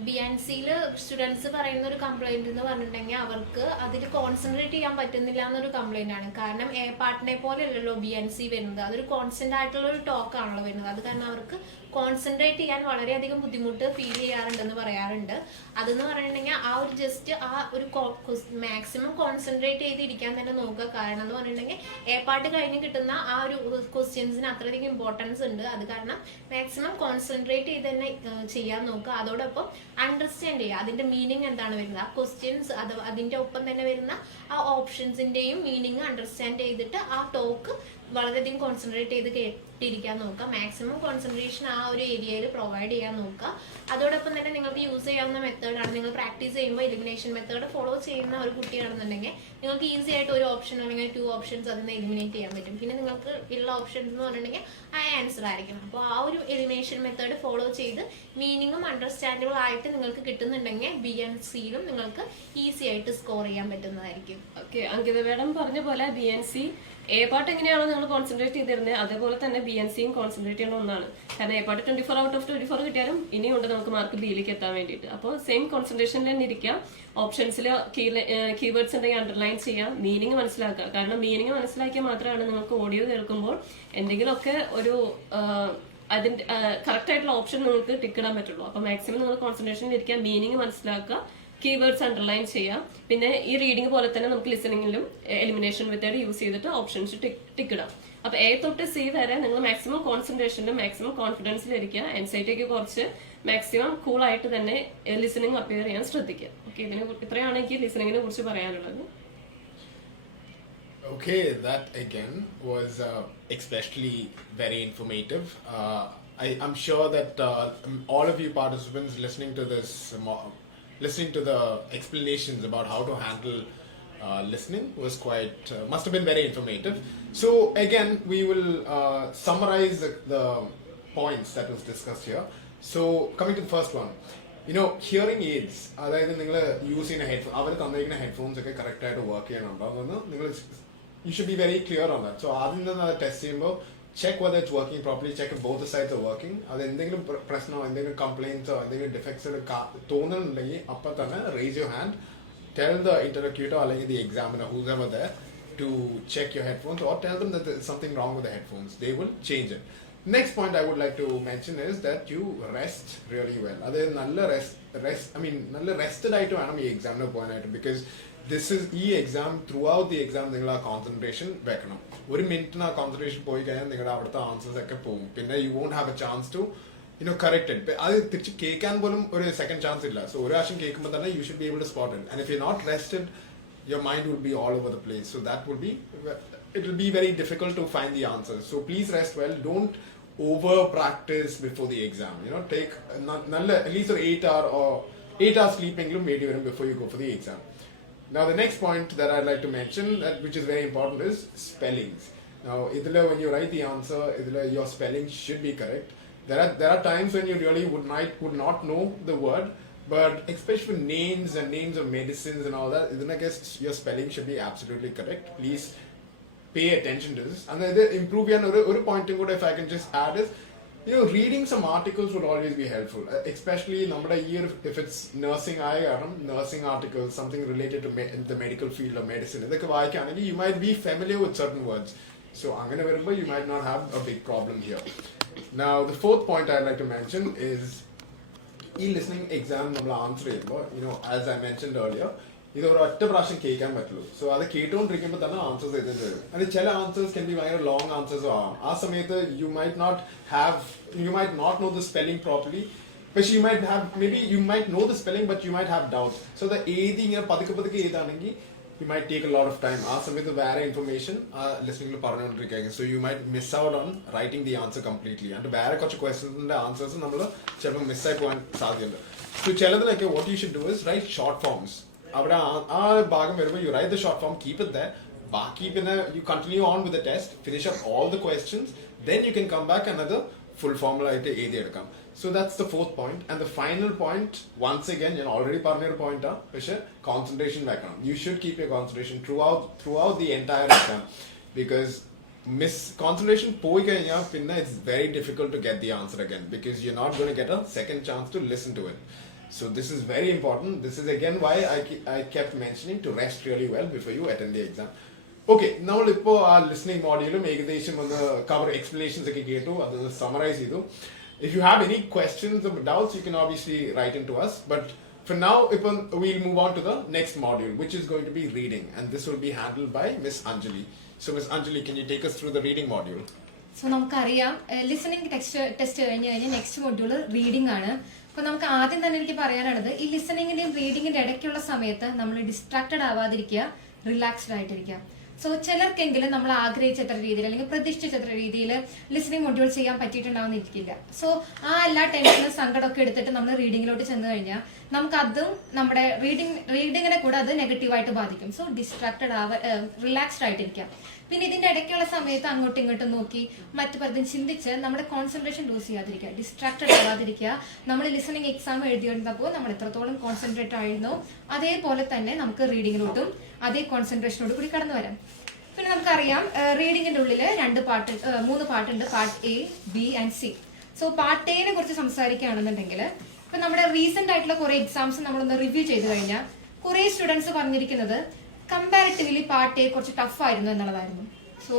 BNCയിൽ സ്റ്റുഡൻസ് പറയുന്ന ഒരു കംപ്ലൈന്റ് എന്ന് പറഞ്ഞിട്ടുണ്ടെങ്കിൽ അവർക്ക് അതിൽ കോൺസെൻട്രേറ്റ് ചെയ്യാൻ പറ്റുന്നില്ല എന്നൊരു കംപ്ലൈന്റ് ആണ്. കാരണം എ പാർട്ടിനെ പോലെ അല്ലല്ലോ BNC വരുന്നത്, അതൊരു കോൺസ്റ്റന്റ് ആയിട്ടുള്ള ഒരു ടോക്ക് ആണല്ലോ വരുന്നത്. അത് കാരണം അവർക്ക് കോൺസെൻട്രേറ്റ് ചെയ്യാൻ വളരെയധികം ബുദ്ധിമുട്ട് ഫീൽ ചെയ്യാറുണ്ടെന്ന് പറയാറുണ്ട്. അതെന്ന് പറഞ്ഞിട്ടുണ്ടെങ്കിൽ ആ ഒരു ജസ്റ്റ് ആ ഒരു മാക്സിമം കോൺസെൻട്രേറ്റ് ചെയ്തിരിക്കാൻ തന്നെ നോക്കുക. കാരണം എന്ന് പറഞ്ഞിട്ടുണ്ടെങ്കിൽ എ പാർട്ട് കഴിഞ്ഞ് കിട്ടുന്ന ആ ഒരു ക്വസ്റ്റ്യൻസിന് അത്രയധികം ഇമ്പോർട്ടൻസ് ഉണ്ട്. അത് കാരണം മാക്സിമം കോൺസെൻട്രേറ്റ് ചെയ്ത് തന്നെ ചെയ്യാൻ നോക്കുക. അതോടൊപ്പം അണ്ടർസ്റ്റാൻഡ് ചെയ്യുക അതിന്റെ മീനിങ് എന്താണ് വരുന്നത്, ആ ക്വസ്റ്റ്യൻസ് അതിന്റെ ഒപ്പം തന്നെ വരുന്ന ആ ഓപ്ഷൻസിന്റെയും മീനിങ് അണ്ടർസ്റ്റാൻഡ് ചെയ്തിട്ട് ആ ടോക്ക് വളരെയധികം കോൺസെൻട്രേറ്റ് ചെയ്ത് കേട്ടിരിക്കാൻ നോക്കുക. മാക്സിമം കോൺസെൻട്രേഷൻ ആ ഒരു ഏരിയയിൽ പ്രൊവൈഡ് ചെയ്യാൻ നോക്കുക. അതോടൊപ്പം തന്നെ നിങ്ങൾക്ക് യൂസ് ചെയ്യാവുന്ന മെത്തേഡാണ്, നിങ്ങൾ പ്രാക്ടീസ് ചെയ്യുമ്പോൾ എലിമിനേഷൻ മെത്തേഡ് ഫോളോ ചെയ്യുന്ന ഒരു കുട്ടിയാണെന്നുണ്ടെങ്കിൽ നിങ്ങൾക്ക് ഈസി ആയിട്ട് ഒരു ഓപ്ഷൻ അല്ലെങ്കിൽ 2 ഓപ്ഷൻസ് അതിൽ നിന്ന് എലിമിനേറ്റ് ചെയ്യാൻ പറ്റും. പിന്നെ നിങ്ങൾക്ക് ഉള്ള ഓപ്ഷൻസ് എന്ന് പറഞ്ഞിട്ടുണ്ടെങ്കിൽ ആ ആൻസർ ആയിരിക്കണം. അപ്പോൾ ആ ഒരു എലിമിനേഷൻ മെത്തേഡ് ഫോളോ ചെയ്ത് മീനിങ്ങും അണ്ടർസ്റ്റാൻഡബിൾ ആയിട്ട് നിങ്ങൾക്ക് കിട്ടുന്നുണ്ടെങ്കിൽ BNCയിലും നിങ്ങൾക്ക് ഈസി ആയിട്ട് സ്കോർ ചെയ്യാൻ പറ്റുന്നതായിരിക്കും. ഓക്കെ, അങ്കിത മാഡം പറഞ്ഞ പോലെ BNC എ പാർട്ട് എങ്ങനെയാണോ നിങ്ങൾ കോൺസെൻട്രേറ്റ് ചെയ്തിരുന്നത് അതേപോലെ തന്നെ BNCയും കോൺസെൻട്രേറ്റ് ചെയ്യുന്ന ഒന്നാണ്. കാരണം എ പാർട്ട് 24 ഔട്ട് ഓഫ് 24 കിട്ടിയാലും ഇനിയുണ്ട് നമുക്ക് മാർക്ക് ബിയിലേക്ക് എത്താൻ വേണ്ടിയിട്ട്. അപ്പോൾ സെയിം കോൺസെൻട്രേഷനിൽ തന്നെ ഇരിക്കാം. ഓപ്ഷൻസിൽ കീവേഡ്സ് ഉണ്ടെങ്കിൽ അണ്ടർലൈൻ ചെയ്യാം, മീനിങ് മനസ്സിലാക്കുക. കാരണം മീനിങ് മനസ്സിലാക്കിയാൽ മാത്രമാണ് നിങ്ങൾക്ക് ഓഡിയോ കേൾക്കുമ്പോൾ എന്തെങ്കിലുമൊക്കെ ഒരു അതിന്റെ കറക്റ്റ് ആയിട്ടുള്ള ഓപ്ഷൻ നിങ്ങൾക്ക് ടിക്ക് ഇടാൻ പറ്റുള്ളൂ. അപ്പോൾ മാക്സിമം നിങ്ങൾ കോൺസെൻട്രേഷനിൽ ഇരിക്കുക, മീനിങ് മനസ്സിലാക്കുക, കീവേഡ്സ് അണ്ടർലൈൻ ചെയ്യാം. പിന്നെ ഈ റീഡിംഗ് പോലെ തന്നെ നമുക്ക് ലിസണിങ്ങിലും എലിമിനേഷൻ മെത്തേഡ് യൂസ് ചെയ്തിട്ട് ഓപ്ഷൻസ് ടിക്ക് ഇടാം. അപ്പൊ A തൊട്ട് C വരെ നിങ്ങൾ മാക്സിമം കോൺസെൻട്രേഷനിലും മാക്സിമം കോൺഫിഡൻസിലിരിക്കുക. എൻസൈറ്റിക്ക് കുറച്ച് മാക്സിമം കൂൾ ആയിട്ട് തന്നെ ലിസണിങ് അപ്പിയർ ചെയ്യാൻ ശ്രദ്ധിക്കുക. ഓക്കെ, ഇത്രയാണ് എനിക്ക് ലിസണിങ്ങിനെ കുറിച്ച് പറയാനുള്ളത്. Okay, that again was especially very informative. I'm sure that all of you participants listening to this, listening to the explanations about how to handle listening was must have been very informative. So again, we will summarize the points that was discussed here. So coming to the first one, hearing AIDS, അതായത് നിങ്ങൾ use ചെയ്യുന്ന headphone, അവർ തന്നിരിക്കുന്ന headphones ഒക്കെ correct ആയിട്ട് work ചെയ്യണുണ്ടോ അതൊന്ന് നിങ്ങൾ you should be very clear on that. So ആദ്യം തന്നെ അത് ടെസ്റ്റ് ചെയ്യുമ്പോൾ check whether it's working properly, check if both the sides are working. അത് എന്തെങ്കിലും പ്രശ്നമോ എന്തെങ്കിലും കംപ്ലൈൻസോ എന്തെങ്കിലും ഡിഫക്ട്സ് തോന്നുന്നുണ്ടെങ്കിൽ അപ്പം തന്നെ raise your hand, tell the interlocutor അല്ലെങ്കിൽ the examiner, who's ever there, to check your headphones, or tell them that there's something wrong with the headphones. They will change it. Next point I would like to mention is that you rest really well. അതായത് നല്ല നല്ല rested ആയിട്ട് വേണം ഈ എക്സാമിന് പോകാനായിട്ട്. Because ഈ exam through out the exam നിങ്ങൾ ആ കോൺസെൻട്രേഷൻ വെക്കണം. ഒരു മിനിറ്റിന് ആ കോൺസെൻട്രേഷൻ പോയി കഴിഞ്ഞാൽ നിങ്ങളുടെ അവിടുത്തെ ആൻസേഴ്സ് ഒക്കെ പോകും. പിന്നെ you won't have a chance to correct it. അത് തിരിച്ച് കേൾക്കാൻ പോലും ഒരു സെക്കൻഡ് ചാൻസ് ഇല്ല. സോ ഒരു പ്രാവശ്യം കേൾക്കുമ്പോൾ തന്നെ you should be able to spot it. And if you not rested, your mind will be all over the place. So it will be very difficult to find the answers. So please rest well. Don't over practice before the exam. Take at least an 8 hour sleeping before you go for the exam. Now the next point that I'd like to mention, which is very important, is spellings. Now when you write the answer, your spelling should be correct. There are times when you really would not know the word, but especially for names and names of medicines and all that, then I guess your spelling should be absolutely correct. Please pay attention to this. And then improve one point if I can just add is, reading some articles would always be helpful, especially നമ്മുടെ year if it's nursing ആയ കാരണം nursing articles, something related to the medical field or medicine, ഇതൊക്കെ വായിക്കുകയാണെങ്കിൽ you might be familiar with certain words. So അങ്ങനെ വരുമ്പോൾ you might not have a big problem here. Now the fourth point I'd like to mention is listening exam നമ്മൾ answer ചെയ്യുമ്പോൾ, as I mentioned earlier, ഇത് ഒരു ഒറ്റ പ്രാവശ്യം കേൾക്കാൻ പറ്റുള്ളൂ. സോ അത് കേട്ടുകൊണ്ടിരിക്കുമ്പോൾ തന്നെ ആൻസേഴ്സ് എഴുതേണ്ടി വരും. അത് ചില ആൻസേഴ്സ് can be ഭയങ്കര ലോങ് ആൻസേഴ്സും ആവാം. ആ സമയത്ത് you might not know the spelling properly, but you might know the spelling but you might have doubts. So the എഴുതി ഇങ്ങനെ പതുക്കെ എഴുതാണെങ്കിൽ you might take a lot of time. ആ സമയത്ത് വേറെ information ലിസ്ണിംഗിൽ പറഞ്ഞുകൊണ്ടിരിക്കുകയാണെങ്കിൽ, so you might miss out on writing the answer completely. and വേറെ കുറച്ച് ക്വസ്റ്റ്യൻസിന്റെ answers നമ്മൾ ചിലപ്പോൾ മിസ്സായി പോകാൻ സാധ്യതയുണ്ട്. So ചിലതിനൊക്കെ what you should do is write short forms. അവിടെ ആ ഭാഗം വരുമ്പോൾ you write the short form, keep it there. ബാക്കി പിന്നെ you continue on with the test, finish up all the questions, then you can come back another full formula ആയിട്ട് എഴുതിയെടുക്കാം. So that's the fourth point. And the final point, once again, ഞാൻ already പറഞ്ഞൊരു point ആ, പക്ഷെ concentration വെക്കണം. You should keep your concentration throughout the entire exam, because concentration പോയി കഴിഞ്ഞാൽ പിന്നെ it's very difficult to get the answer again, because you're not going to get a second chance to listen to it. So this is very important. This is again why I kept mentioning to rest really well before you attend the exam. Okay, നമ്മളിപ്പോൾ ആ listening മോഡ്യൂളും ഏകദേശം ഒന്ന് cover explanations ഒക്കെ കേട്ടു, അതൊന്ന് summarise ചെയ്തു. If you have any questions or doubts, you can obviously write into us. But for now, we'll move on to the next module, which is going to be reading, and this will be handled by Miss Anjali. So Miss Anjali, can you take us through the reading module? So നമുക്കറിയാം listening test കഴിഞ്ഞ് next module reading ആണ്. അപ്പൊ നമുക്ക് ആദ്യം തന്നെ എനിക്ക് പറയാനുള്ളത്, ഈ ലിസണിങ്ങിന്റെയും റീഡിങ്ങിന്റെ ഇടയ്ക്കുള്ള സമയത്ത് നമ്മൾ ഡിസ്ട്രാക്റ്റഡ് ആവാതിരിക്കുക, റിലാക്സ്ഡ് ആയിട്ടിരിക്കുക. സോ ചിലർക്കെങ്കിലും നമ്മൾ ആഗ്രഹിച്ചത്ര രീതിയിൽ അല്ലെങ്കിൽ പ്രതീക്ഷിച്ചത്ര രീതിയിൽ ലിസണിംഗ് മൊഡ്യൂൾ ചെയ്യാൻ പറ്റിയിട്ടുണ്ടാവുന്നിരിക്കില്ല. സോ ആ എല്ലാ ടെൻഷനും സങ്കടമൊക്കെ എടുത്തിട്ട് നമ്മൾ റീഡിങ്ങിലോട്ട് ചെന്ന് കഴിഞ്ഞാൽ നമുക്ക് അതും നമ്മുടെ റീഡിങ്ങിനെ കൂടെ അത് നെഗറ്റീവായിട്ട് ബാധിക്കും. സോ ഡിസ്ട്രാക്റ്റഡ് റിലാക്സ്ഡ് ആയിട്ടിരിക്കാം. പിന്നെ ഇതിന്റെ ഇടയ്ക്കുള്ള സമയത്ത് അങ്ങോട്ടും ഇങ്ങോട്ടും നോക്കി മറ്റു പലതും ചിന്തിച്ച് നമ്മുടെ കോൺസെൻട്രേഷൻ ലൂസ് ചെയ്യാതിരിക്കുക, ഡിസ്ട്രാക്റ്റഡ് ആവാതിരിക്കുക. നമ്മൾ ലിസണിംഗ് എക്സാം എഴുതിയിരുന്നപ്പോൾ നമ്മൾ എത്രത്തോളം കോൺസെൻട്രേറ്റ് ആയിരുന്നോ അതേപോലെ തന്നെ നമുക്ക് റീഡിങ്ങിലോട്ടും അതേ കോൺസെൻട്രേഷനോട് കൂടി കടന്നു വരാം. പിന്നെ നമുക്കറിയാം റീഡിങ്ങിന്റെ ഉള്ളിൽ 3 പാർട്ടുണ്ട്, part A, B and C. So part എനെ കുറിച്ച് സംസാരിക്കുകയാണെന്നുണ്ടെങ്കിൽ, ഇപ്പൊ നമ്മുടെ റീസെന്റ് ആയിട്ടുള്ള കുറെ എക്സാംസ് നമ്മളൊന്ന് റിവ്യൂ ചെയ്ത് കഴിഞ്ഞാൽ കുറെ സ്റ്റുഡൻസ് പറഞ്ഞിരിക്കുന്നത് കമ്പാരിറ്റീവ്ലി പാർട്ട് എ കുറച്ച് ടഫ് ആയിരുന്നു എന്നുള്ളതായിരുന്നു. സോ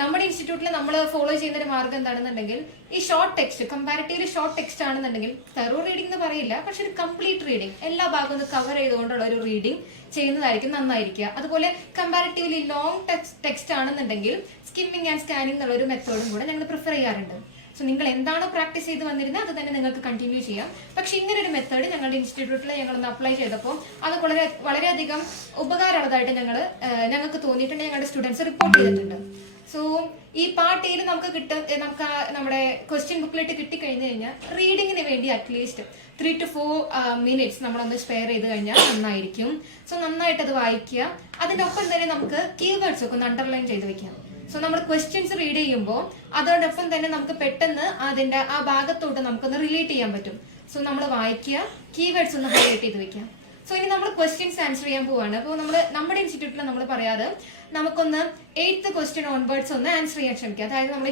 നമ്മുടെ ഇൻസ്റ്റിറ്റ്യൂട്ടിൽ നമ്മൾ ഫോളോ ചെയ്യുന്ന ഒരു മാർഗം എന്താണെന്നുണ്ടെങ്കിൽ, ഈ short text, comparatively short text ആണെന്നുണ്ടെങ്കിൽ തെറോ റീഡിംഗ് എന്ന് പറയില്ല, പക്ഷെ ഒരു കംപ്ലീറ്റ് റീഡിംഗ്, എല്ലാ ഭാഗവും ഒന്ന് കവർ ചെയ്തുകൊണ്ടുള്ള ഒരു റീഡിംഗ് ചെയ്യുന്നതായിരിക്കും നന്നായിരിക്കുക. അതുപോലെ കമ്പാരിറ്റീവ്ലി ലോങ് ടെക്സ്റ്റ് ആണെന്നുണ്ടെങ്കിൽ സ്കിമ്മിങ് ആൻഡ് സ്കാനിങ് എന്നുള്ള ഒരു മെത്തേഡും കൂടെ ഞങ്ങൾ പ്രിഫർ ചെയ്യാറുണ്ട്. സോ നിങ്ങൾ എന്താണോ പ്രാക്ടീസ് ചെയ്ത് വന്നിരുന്നത് അത് തന്നെ നിങ്ങൾക്ക് കണ്ടിന്യൂ ചെയ്യാം. പക്ഷെ ഇങ്ങനെ ഒരു മെത്തേഡ് ഞങ്ങളുടെ ഇൻസ്റ്റിറ്റ്യൂട്ടിൽ ഞങ്ങളൊന്ന് അപ്ലൈ ചെയ്തപ്പോൾ അത് വളരെയധികം ഉപകാരമുള്ളതായിട്ട് ഞങ്ങൾക്ക് തോന്നിയിട്ടുണ്ട്, ഞങ്ങളുടെ സ്റ്റുഡൻസ് റിപ്പോർട്ട് ചെയ്തിട്ടുണ്ട്. സോ ഈ പാർട്ട് എയിൽ നമുക്ക് നമ്മുടെ ക്വസ്റ്റ്യൻ ബുക്കിലേക്ക് കിട്ടിക്കഴിഞ്ഞു കഴിഞ്ഞാൽ റീഡിങ്ങിന് വേണ്ടി അറ്റ്ലീസ്റ്റ് 3 to 4 minutes നമ്മളൊന്ന് സ്പെയർ ചെയ്ത് കഴിഞ്ഞാൽ നന്നായിരിക്കും. സോ നന്നായിട്ട് അത് വായിക്കുക. അതിനൊപ്പം തന്നെ നമുക്ക് കീവേഡ്സ് ഒക്കെ ഒന്ന് അണ്ടർലൈൻ ചെയ്ത് വെക്കാം. സോ നമ്മൾ ക്വസ്റ്റ്യൻസ് റീഡ് ചെയ്യുമ്പോൾ അതോടൊപ്പം തന്നെ നമുക്ക് പെട്ടെന്ന് അതിന്റെ ആ ഭാഗത്തോട്ട് നമുക്കൊന്ന് റിലേറ്റ് ചെയ്യാൻ പറ്റും. സോ നമ്മൾ വായിക്കുക, കീവേഡ്സ് ഒന്ന് ഹൈലൈറ്റ് ചെയ്ത് വെക്കാം. സോ ഇനി നമ്മൾ ക്വസ്റ്റ്യൻസ് ആൻസർ ചെയ്യാൻ പോവാണ്. അപ്പോൾ നമ്മുടെ ഇൻസ്റ്റിറ്റ്യൂട്ടിൽ നമ്മൾ പറയാറ് നമുക്കൊന്ന് 8th ക്വസ്റ്റ്യൻ ഓൺവേർഡ്സ് ഒന്ന് ആൻസർ ചെയ്യാൻ ശ്രമിക്കുക. അതായത് നമ്മൾ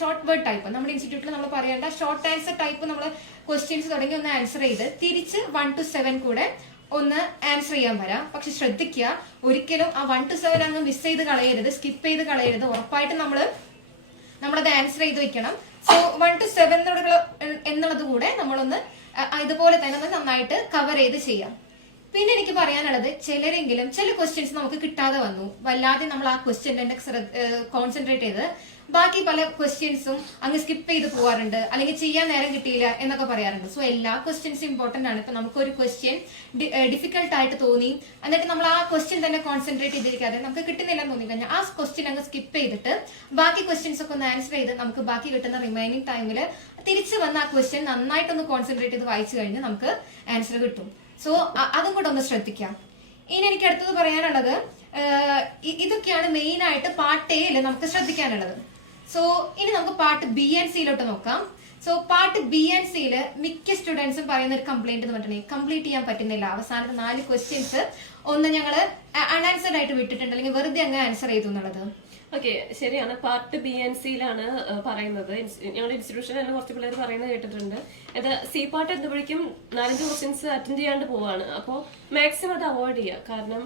ഷോർട്ട് വേർഡ് ടൈപ്പ്, നമ്മുടെ ഇൻസ്റ്റിറ്റ്യൂട്ടിൽ നമ്മൾ പറയേണ്ട ഷോർട്ട് ആൻസർ ടൈപ്പ് നമ്മൾ ക്വസ്റ്റ്യൻസ് തുടങ്ങി ഒന്ന് ആൻസർ ചെയ്ത് തിരിച്ച് 1 to 7 കൂടെ ഒന്ന് ആൻസർ ചെയ്യാൻ വരാം. പക്ഷെ ശ്രദ്ധിക്കുക, ഒരിക്കലും ആ 1 to 7 അങ്ങ് മിസ് ചെയ്ത് കളയരുത്, സ്കിപ്പ് ചെയ്ത് കളയരുത്. ഉറപ്പായിട്ട് നമ്മളത് ആൻസർ ചെയ്ത് വെക്കണം. സോ 1 to 7 എന്നുള്ളത് കൂടെ നമ്മളൊന്ന് ഇതുപോലെ തന്നെ ഒന്ന് നന്നായിട്ട് കവർ ചെയ്ത് ചെയ്യാം. പിന്നെ എനിക്ക് പറയാനുള്ളത്, ചില ക്വസ്റ്റ്യൻസ് നമുക്ക് കിട്ടാതെ വന്നു, വല്ലാതെ നമ്മൾ ആ ക്വസ്റ്റ്യൻ കോൺസെൻട്രേറ്റ് ചെയ്ത് ബാക്കി പല ക്വസ്റ്റ്യൻസും അങ്ങ് സ്കിപ്പ് ചെയ്ത് പോകാറുണ്ട്, അല്ലെങ്കിൽ ചെയ്യാൻ നേരം കിട്ടിയില്ല എന്നൊക്കെ പറയാറുണ്ട്. സോ എല്ലാ ക്വസ്റ്റ്യൻസും ഇമ്പോർട്ടന്റ് ആണ്. ഇപ്പൊ നമുക്കൊരു ക്വസ്റ്റ്യൻ ഡിഫിക്കൽട്ട് ആയിട്ട് തോന്നി, എന്നിട്ട് നമ്മൾ ആ ക്വസ്റ്റ്യൻ തന്നെ കോൺസെൻട്രേറ്റ് ചെയ്തിരിക്കാതെ നമുക്ക് കിട്ടുന്നില്ലെന്ന് തോന്നി കഴിഞ്ഞാൽ ആ ക്വസ്റ്റ്യൻ അങ്ങ് സ്കിപ്പ് ചെയ്തിട്ട് ബാക്കി ക്വസ്റ്റ്യൻസ് ഒക്കെ ഒന്ന് ആൻസർ ചെയ്ത് നമുക്ക് ബാക്കി കിട്ടുന്ന റിമൈനിങ് ടൈമിൽ തിരിച്ചു വന്ന ആ ക്വസ്റ്റ്യൻ നന്നായിട്ടൊന്ന് കോൺസെൻട്രേറ്റ് ചെയ്ത് വായിച്ചു കഴിഞ്ഞാൽ നമുക്ക് ആൻസർ കിട്ടും. സോ അതും കൂടെ ഒന്ന് ശ്രദ്ധിക്കാം. ഇനി എനിക്ക് അടുത്തത് പറയാനുള്ളത്, ഇതൊക്കെയാണ് മെയിൻ ആയിട്ട് പാർട്ട് എയിൽ നമുക്ക് ശ്രദ്ധിക്കാനുള്ളത്. സോ ഇനി നമുക്ക് പാർട്ട് ബി ആൻഡ് സിയിലോട്ട് നോക്കാം. സോ പാർട്ട് ബി ആൻഡ് സിയിൽ മിക്ക സ്റ്റുഡൻസും പറയുന്ന ഒരു കംപ്ലൈന്റ് എന്ന് പറഞ്ഞിട്ടുണ്ടെങ്കിൽ കംപ്ലീറ്റ് ചെയ്യാൻ പറ്റുന്നില്ല. അവസാനത്തെ 4 ക്വസ്റ്റ്യൻസ് ഒന്ന് ഞങ്ങൾ അൺആൻസർഡ് ആയിട്ട് വിട്ടിട്ടുണ്ട്, അല്ലെങ്കിൽ വെറുതെ അങ്ങ് ആൻസർ ചെയ്തു എന്നുള്ളത്. ഓക്കെ, ശരിയാണ്. പാർട്ട് ബി ആൻഡ് സിയിലാണ് പറയുന്നത്. ഞങ്ങളുടെ ഇൻസ്റ്റിറ്റ്യൂഷനിൽ തന്നെ കുറച്ച് പിള്ളേർ പറയുന്നത് കേട്ടിട്ടുണ്ട്. അത് സി പാർട്ട് എത്തുമ്പോഴേക്കും 4-5 ക്വസ്റ്റ്യൻസ് അറ്റൻഡ് ചെയ്യാണ്ട് പോവാണ്. അപ്പോൾ മാക്സിമം അത് അവോയ്ഡ് ചെയ്യുക. കാരണം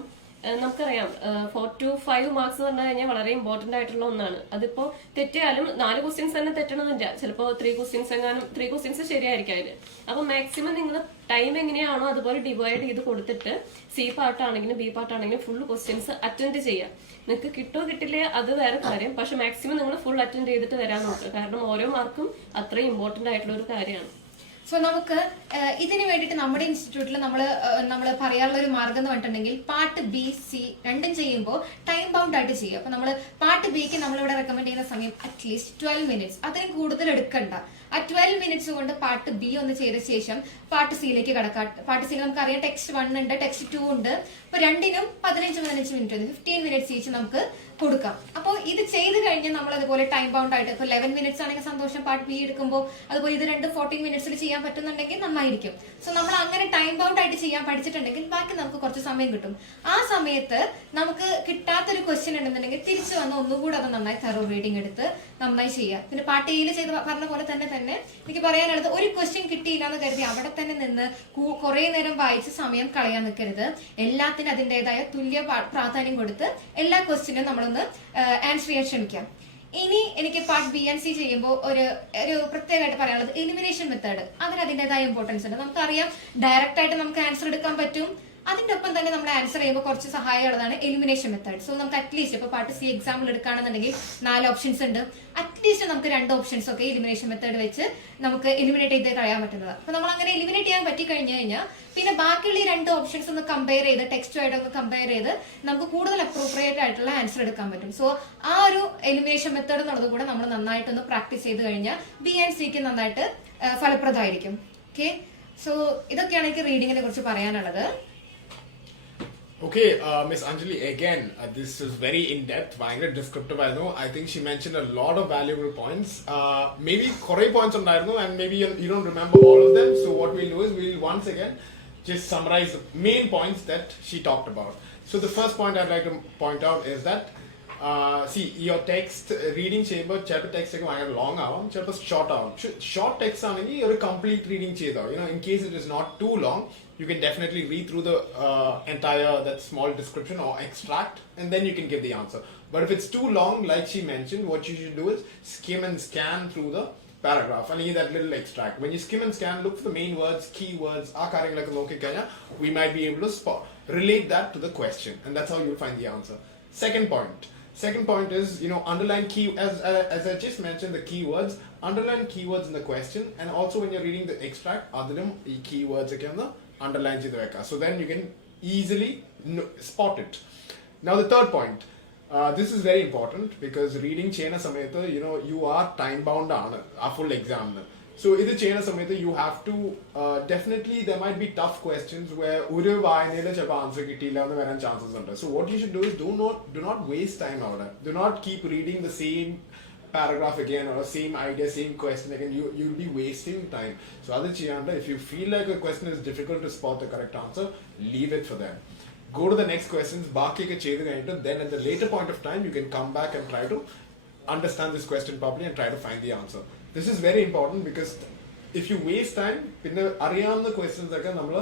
നമുക്കറിയാം 4 to 5 മാർക്സ് പറഞ്ഞു കഴിഞ്ഞാൽ വളരെ ഇമ്പോർട്ടന്റ് ആയിട്ടുള്ള ഒന്നാണ്. അതിപ്പോ തെറ്റിയാലും 4 ക്വസ്റ്റ്യൻസ് തന്നെ തെറ്റണമെന്നില്ല. ചിലപ്പോൾ 3 ക്വസ്റ്റ്യൻസ് ശരിയായിരിക്കും അതിൽ. അപ്പൊ മാക്സിമം നിങ്ങൾ ടൈം എങ്ങനെയാണോ അതുപോലെ ഡിവൈഡ് ചെയ്ത് കൊടുത്തിട്ട് സി പാർട്ടാണെങ്കിലും ബി പാർട്ടാണെങ്കിലും ഫുൾ ക്വസ്റ്റ്യൻസ് അറ്റൻഡ് ചെയ്യാം. നിങ്ങൾക്ക് കിട്ടോ കിട്ടില്ലേ അത് വേറെ കാര്യം. പക്ഷെ മാക്സിമം നിങ്ങൾ ഫുൾ അറ്റൻഡ് ചെയ്തിട്ട് വരാൻ നോക്കുക. കാരണം ഓരോ മാർക്കും അത്രയും ഇമ്പോർട്ടന്റ് ആയിട്ടുള്ള ഒരു കാര്യമാണ്. സോ നമുക്ക് ഇതിന് വേണ്ടിയിട്ട് നമ്മുടെ ഇൻസ്റ്റിറ്റ്യൂട്ടിൽ നമ്മൾ പറയാനുള്ള ഒരു മാർഗം എന്ന് പറഞ്ഞിട്ടുണ്ടെങ്കിൽ പാർട്ട് ബി സി രണ്ടും ചെയ്യുമ്പോൾ ടൈം ബൗണ്ട് ആയിട്ട് ചെയ്യുക. അപ്പൊ നമ്മൾ പാർട്ട് ബിക്ക് നമ്മളിവിടെ റെക്കമെൻഡ് ചെയ്യുന്ന സമയം അറ്റ്ലീസ്റ്റ് 12 മിനിറ്റ്സ്, അതിന് കൂടുതൽ എടുക്കണ്ട. ആ 12 മിനിറ്റ്സ് കൊണ്ട് പാർട്ട് ബി ഒന്ന് ചെയ്ത ശേഷം പാർട്ട് സിയിലേക്ക് കടക്കാം. പാർട്ട് സിയിൽ നമുക്കറിയാം ടെക്സ്റ്റ് 1 ഉണ്ട്, ടെക്സ്റ്റ് 2 ഉണ്ട്. അപ്പൊ രണ്ടിനും 15 മിനിറ്റ് 15 മിനിറ്റ്സ് ഈച്ച് നമുക്ക് കൊടുക്കാം. അപ്പോൾ ഇത് ചെയ്ത് കഴിഞ്ഞാൽ നമ്മൾ അതുപോലെ ടൈം ബൗണ്ട് ആയിട്ട് ഇപ്പൊ 11 മിനിറ്റ്സ് ആണെങ്കിൽ സന്തോഷം, പാർട്ട് ബി എടുക്കുമ്പോൾ അതുപോലെ ഇത് 14 മിനിറ്റ്സിൽ ചെയ്യാൻ പറ്റുന്നുണ്ടെങ്കിൽ നന്നായിരിക്കും. സോ നമ്മൾ അങ്ങനെ ടൈം ബൗണ്ട് ആയിട്ട് ചെയ്യാൻ പഠിച്ചിട്ടുണ്ടെങ്കിൽ ബാക്കി നമുക്ക് കുറച്ച് സമയം കിട്ടും. ആ സമയത്ത് നമുക്ക് കിട്ടാത്തൊരു ക്വസ്റ്റ്യൻ ഉണ്ടെന്നുണ്ടെങ്കിൽ തിരിച്ചു വന്ന് ഒന്നുകൂടെ അത് നന്നായി തെറോ റീഡിംഗ് എടുത്ത് നന്നായി ചെയ്യുക. പിന്നെ പാർട്ട് എയിൽ ചെയ്ത് പറഞ്ഞ പോലെ തന്നെ എനിക്ക് പറയാനുള്ളത്, ഒരു ക്വസ്റ്റ്യൻ കിട്ടിയില്ല എന്ന് കരുതി അവിടെ തന്നെ നിന്ന് കുറെ നേരം വായിച്ച് സമയം കളയാൻ നിൽക്കരുത്. എല്ലാത്തിനും അതിൻ്റെതായ തുല്യ പ്രാധാന്യം കൊടുത്ത് എല്ലാ ക്വസ്റ്റ്യനും നമ്മളൊന്ന് ആൻസർ ചെയ്യാൻ ശ്രമിക്കാം. ഇനി എനിക്ക് പാർട്ട് ബി ആൻഡ് സി ചെയ്യുമ്പോൾ ഒരു പ്രത്യേകമായിട്ട് പറയാനുള്ളത് എലിമിനേഷൻ മെത്തേഡ്. അതിന് അതിൻ്റെതായ ഇമ്പോർട്ടൻസ് ഉണ്ട്. നമുക്കറിയാം ഡയറക്റ്റ് ആയിട്ട് നമുക്ക് ആൻസർ എടുക്കാൻ പറ്റും. അതിന്റെ ഒപ്പം തന്നെ നമ്മൾ ആൻസർ ചെയ്യുമ്പോൾ കുറച്ച് സഹായമുള്ളതാണ് എലിമിനേഷൻ മെത്തേഡ്. സോ നമുക്ക് അറ്റ്ലീസ്റ്റ് ഇപ്പൊ പാർട്ട് സി എക്സാമ്പിൾ എടുക്കുകയാണെന്നുണ്ടെങ്കിൽ 4 ഓപ്ഷൻസ് ഉണ്ട്. അറ്റ്ലീസ്റ്റ് നമുക്ക് 2 ഓപ്ഷൻസ് ഒക്കെ എലിമിനേഷൻ മെത്തേഡ് വെച്ച് നമുക്ക് എലിമിനേറ്റ് ചെയ്ത് കളയാൻ പറ്റുന്നത്. അപ്പൊ നമ്മൾ അങ്ങനെ എലിമിനേറ്റ് ചെയ്യാൻ പറ്റി കഴിഞ്ഞു കഴിഞ്ഞാൽ പിന്നെ ബാക്കിയുള്ള ഈ 2 ഓപ്ഷൻസ് ഒന്ന് കമ്പയർ ചെയ്ത് ടെക്സ്റ്റുമായിട്ട് ഒന്ന് കമ്പയർ ചെയ്ത് നമുക്ക് കൂടുതൽ അപ്രോപ്രിയേറ്റ് ആയിട്ടുള്ള ആൻസർ എടുക്കാൻ പറ്റും. സോ ആ ഒരു എലിമിനേഷൻ മെത്തേഡ് എന്നുള്ളത് കൂടെ നമ്മൾ നന്നായിട്ടൊന്ന് പ്രാക്ടീസ് ചെയ്ത് കഴിഞ്ഞാൽ ബി ആൻഡ് സിക്ക് നന്നായിട്ട് ഫലപ്രദമായിരിക്കും. ഓക്കെ, സോ ഇതൊക്കെയാണ് എനിക്ക് റീഡിങ്ങിനെ കുറിച്ച് പറയാനുള്ളത്. Okay, Miss Anjali, again, this is very in-depth, very descriptive, I know. I think she mentioned a lot of valuable points. Maybe correct points on that, and maybe you don't remember all of them. So what we'll do is we'll once again just summarize the main points that she talked about. So the first point I'd like to point out is that, see, your text reading chamber, chapter text is long hour, chapter short hour. Short text is a complete reading chamber. You know, in case it is not too long, you can definitely read through the entire that small description or extract, and then you can give the answer. But if it's too long, like she mentioned, what you should do is skim and scan through the paragraph and that little extract. When you skim and scan, look for the main words, keywords. We might be able to relate that to the question, and that's how you'll find the answer. Second point is, you know, underline as I just mentioned, the keywords. Underline keywords in the question, and also when you're reading the extract, adilum ee keywords again underline ചെയ്തു വെക്കുക. So then you can easily spot it. Now the third point, this is very important because reading ചെയ്യുന്ന സമയത്ത്, you know, you are time bound ആണ് ആ full exam. So ഇത് ചെയ്യുന്ന സമയത്ത് you have to definitely, there might be tough questions where ഒരു വായനയിൽ ചിലപ്പോൾ ആൻസർ കിട്ടിയില്ല എന്ന് വരാൻ ചാൻസസ് ഉണ്ട്. So what you should do is do not waste time അവിടെ. Do not keep reading the same paragraph again or same idea, same question again. You'll be wasting time. So other chiyanda, if you feel like a question is difficult to spot the correct answer, leave it for them. Go to the next questions, baaki ke chedu gaintu, then at the later point of time you can come back and try to understand this question properly and try to find the answer. This is very important because if you waste time, pinne ariyamna questions ഒക്കെ നമ്മൾ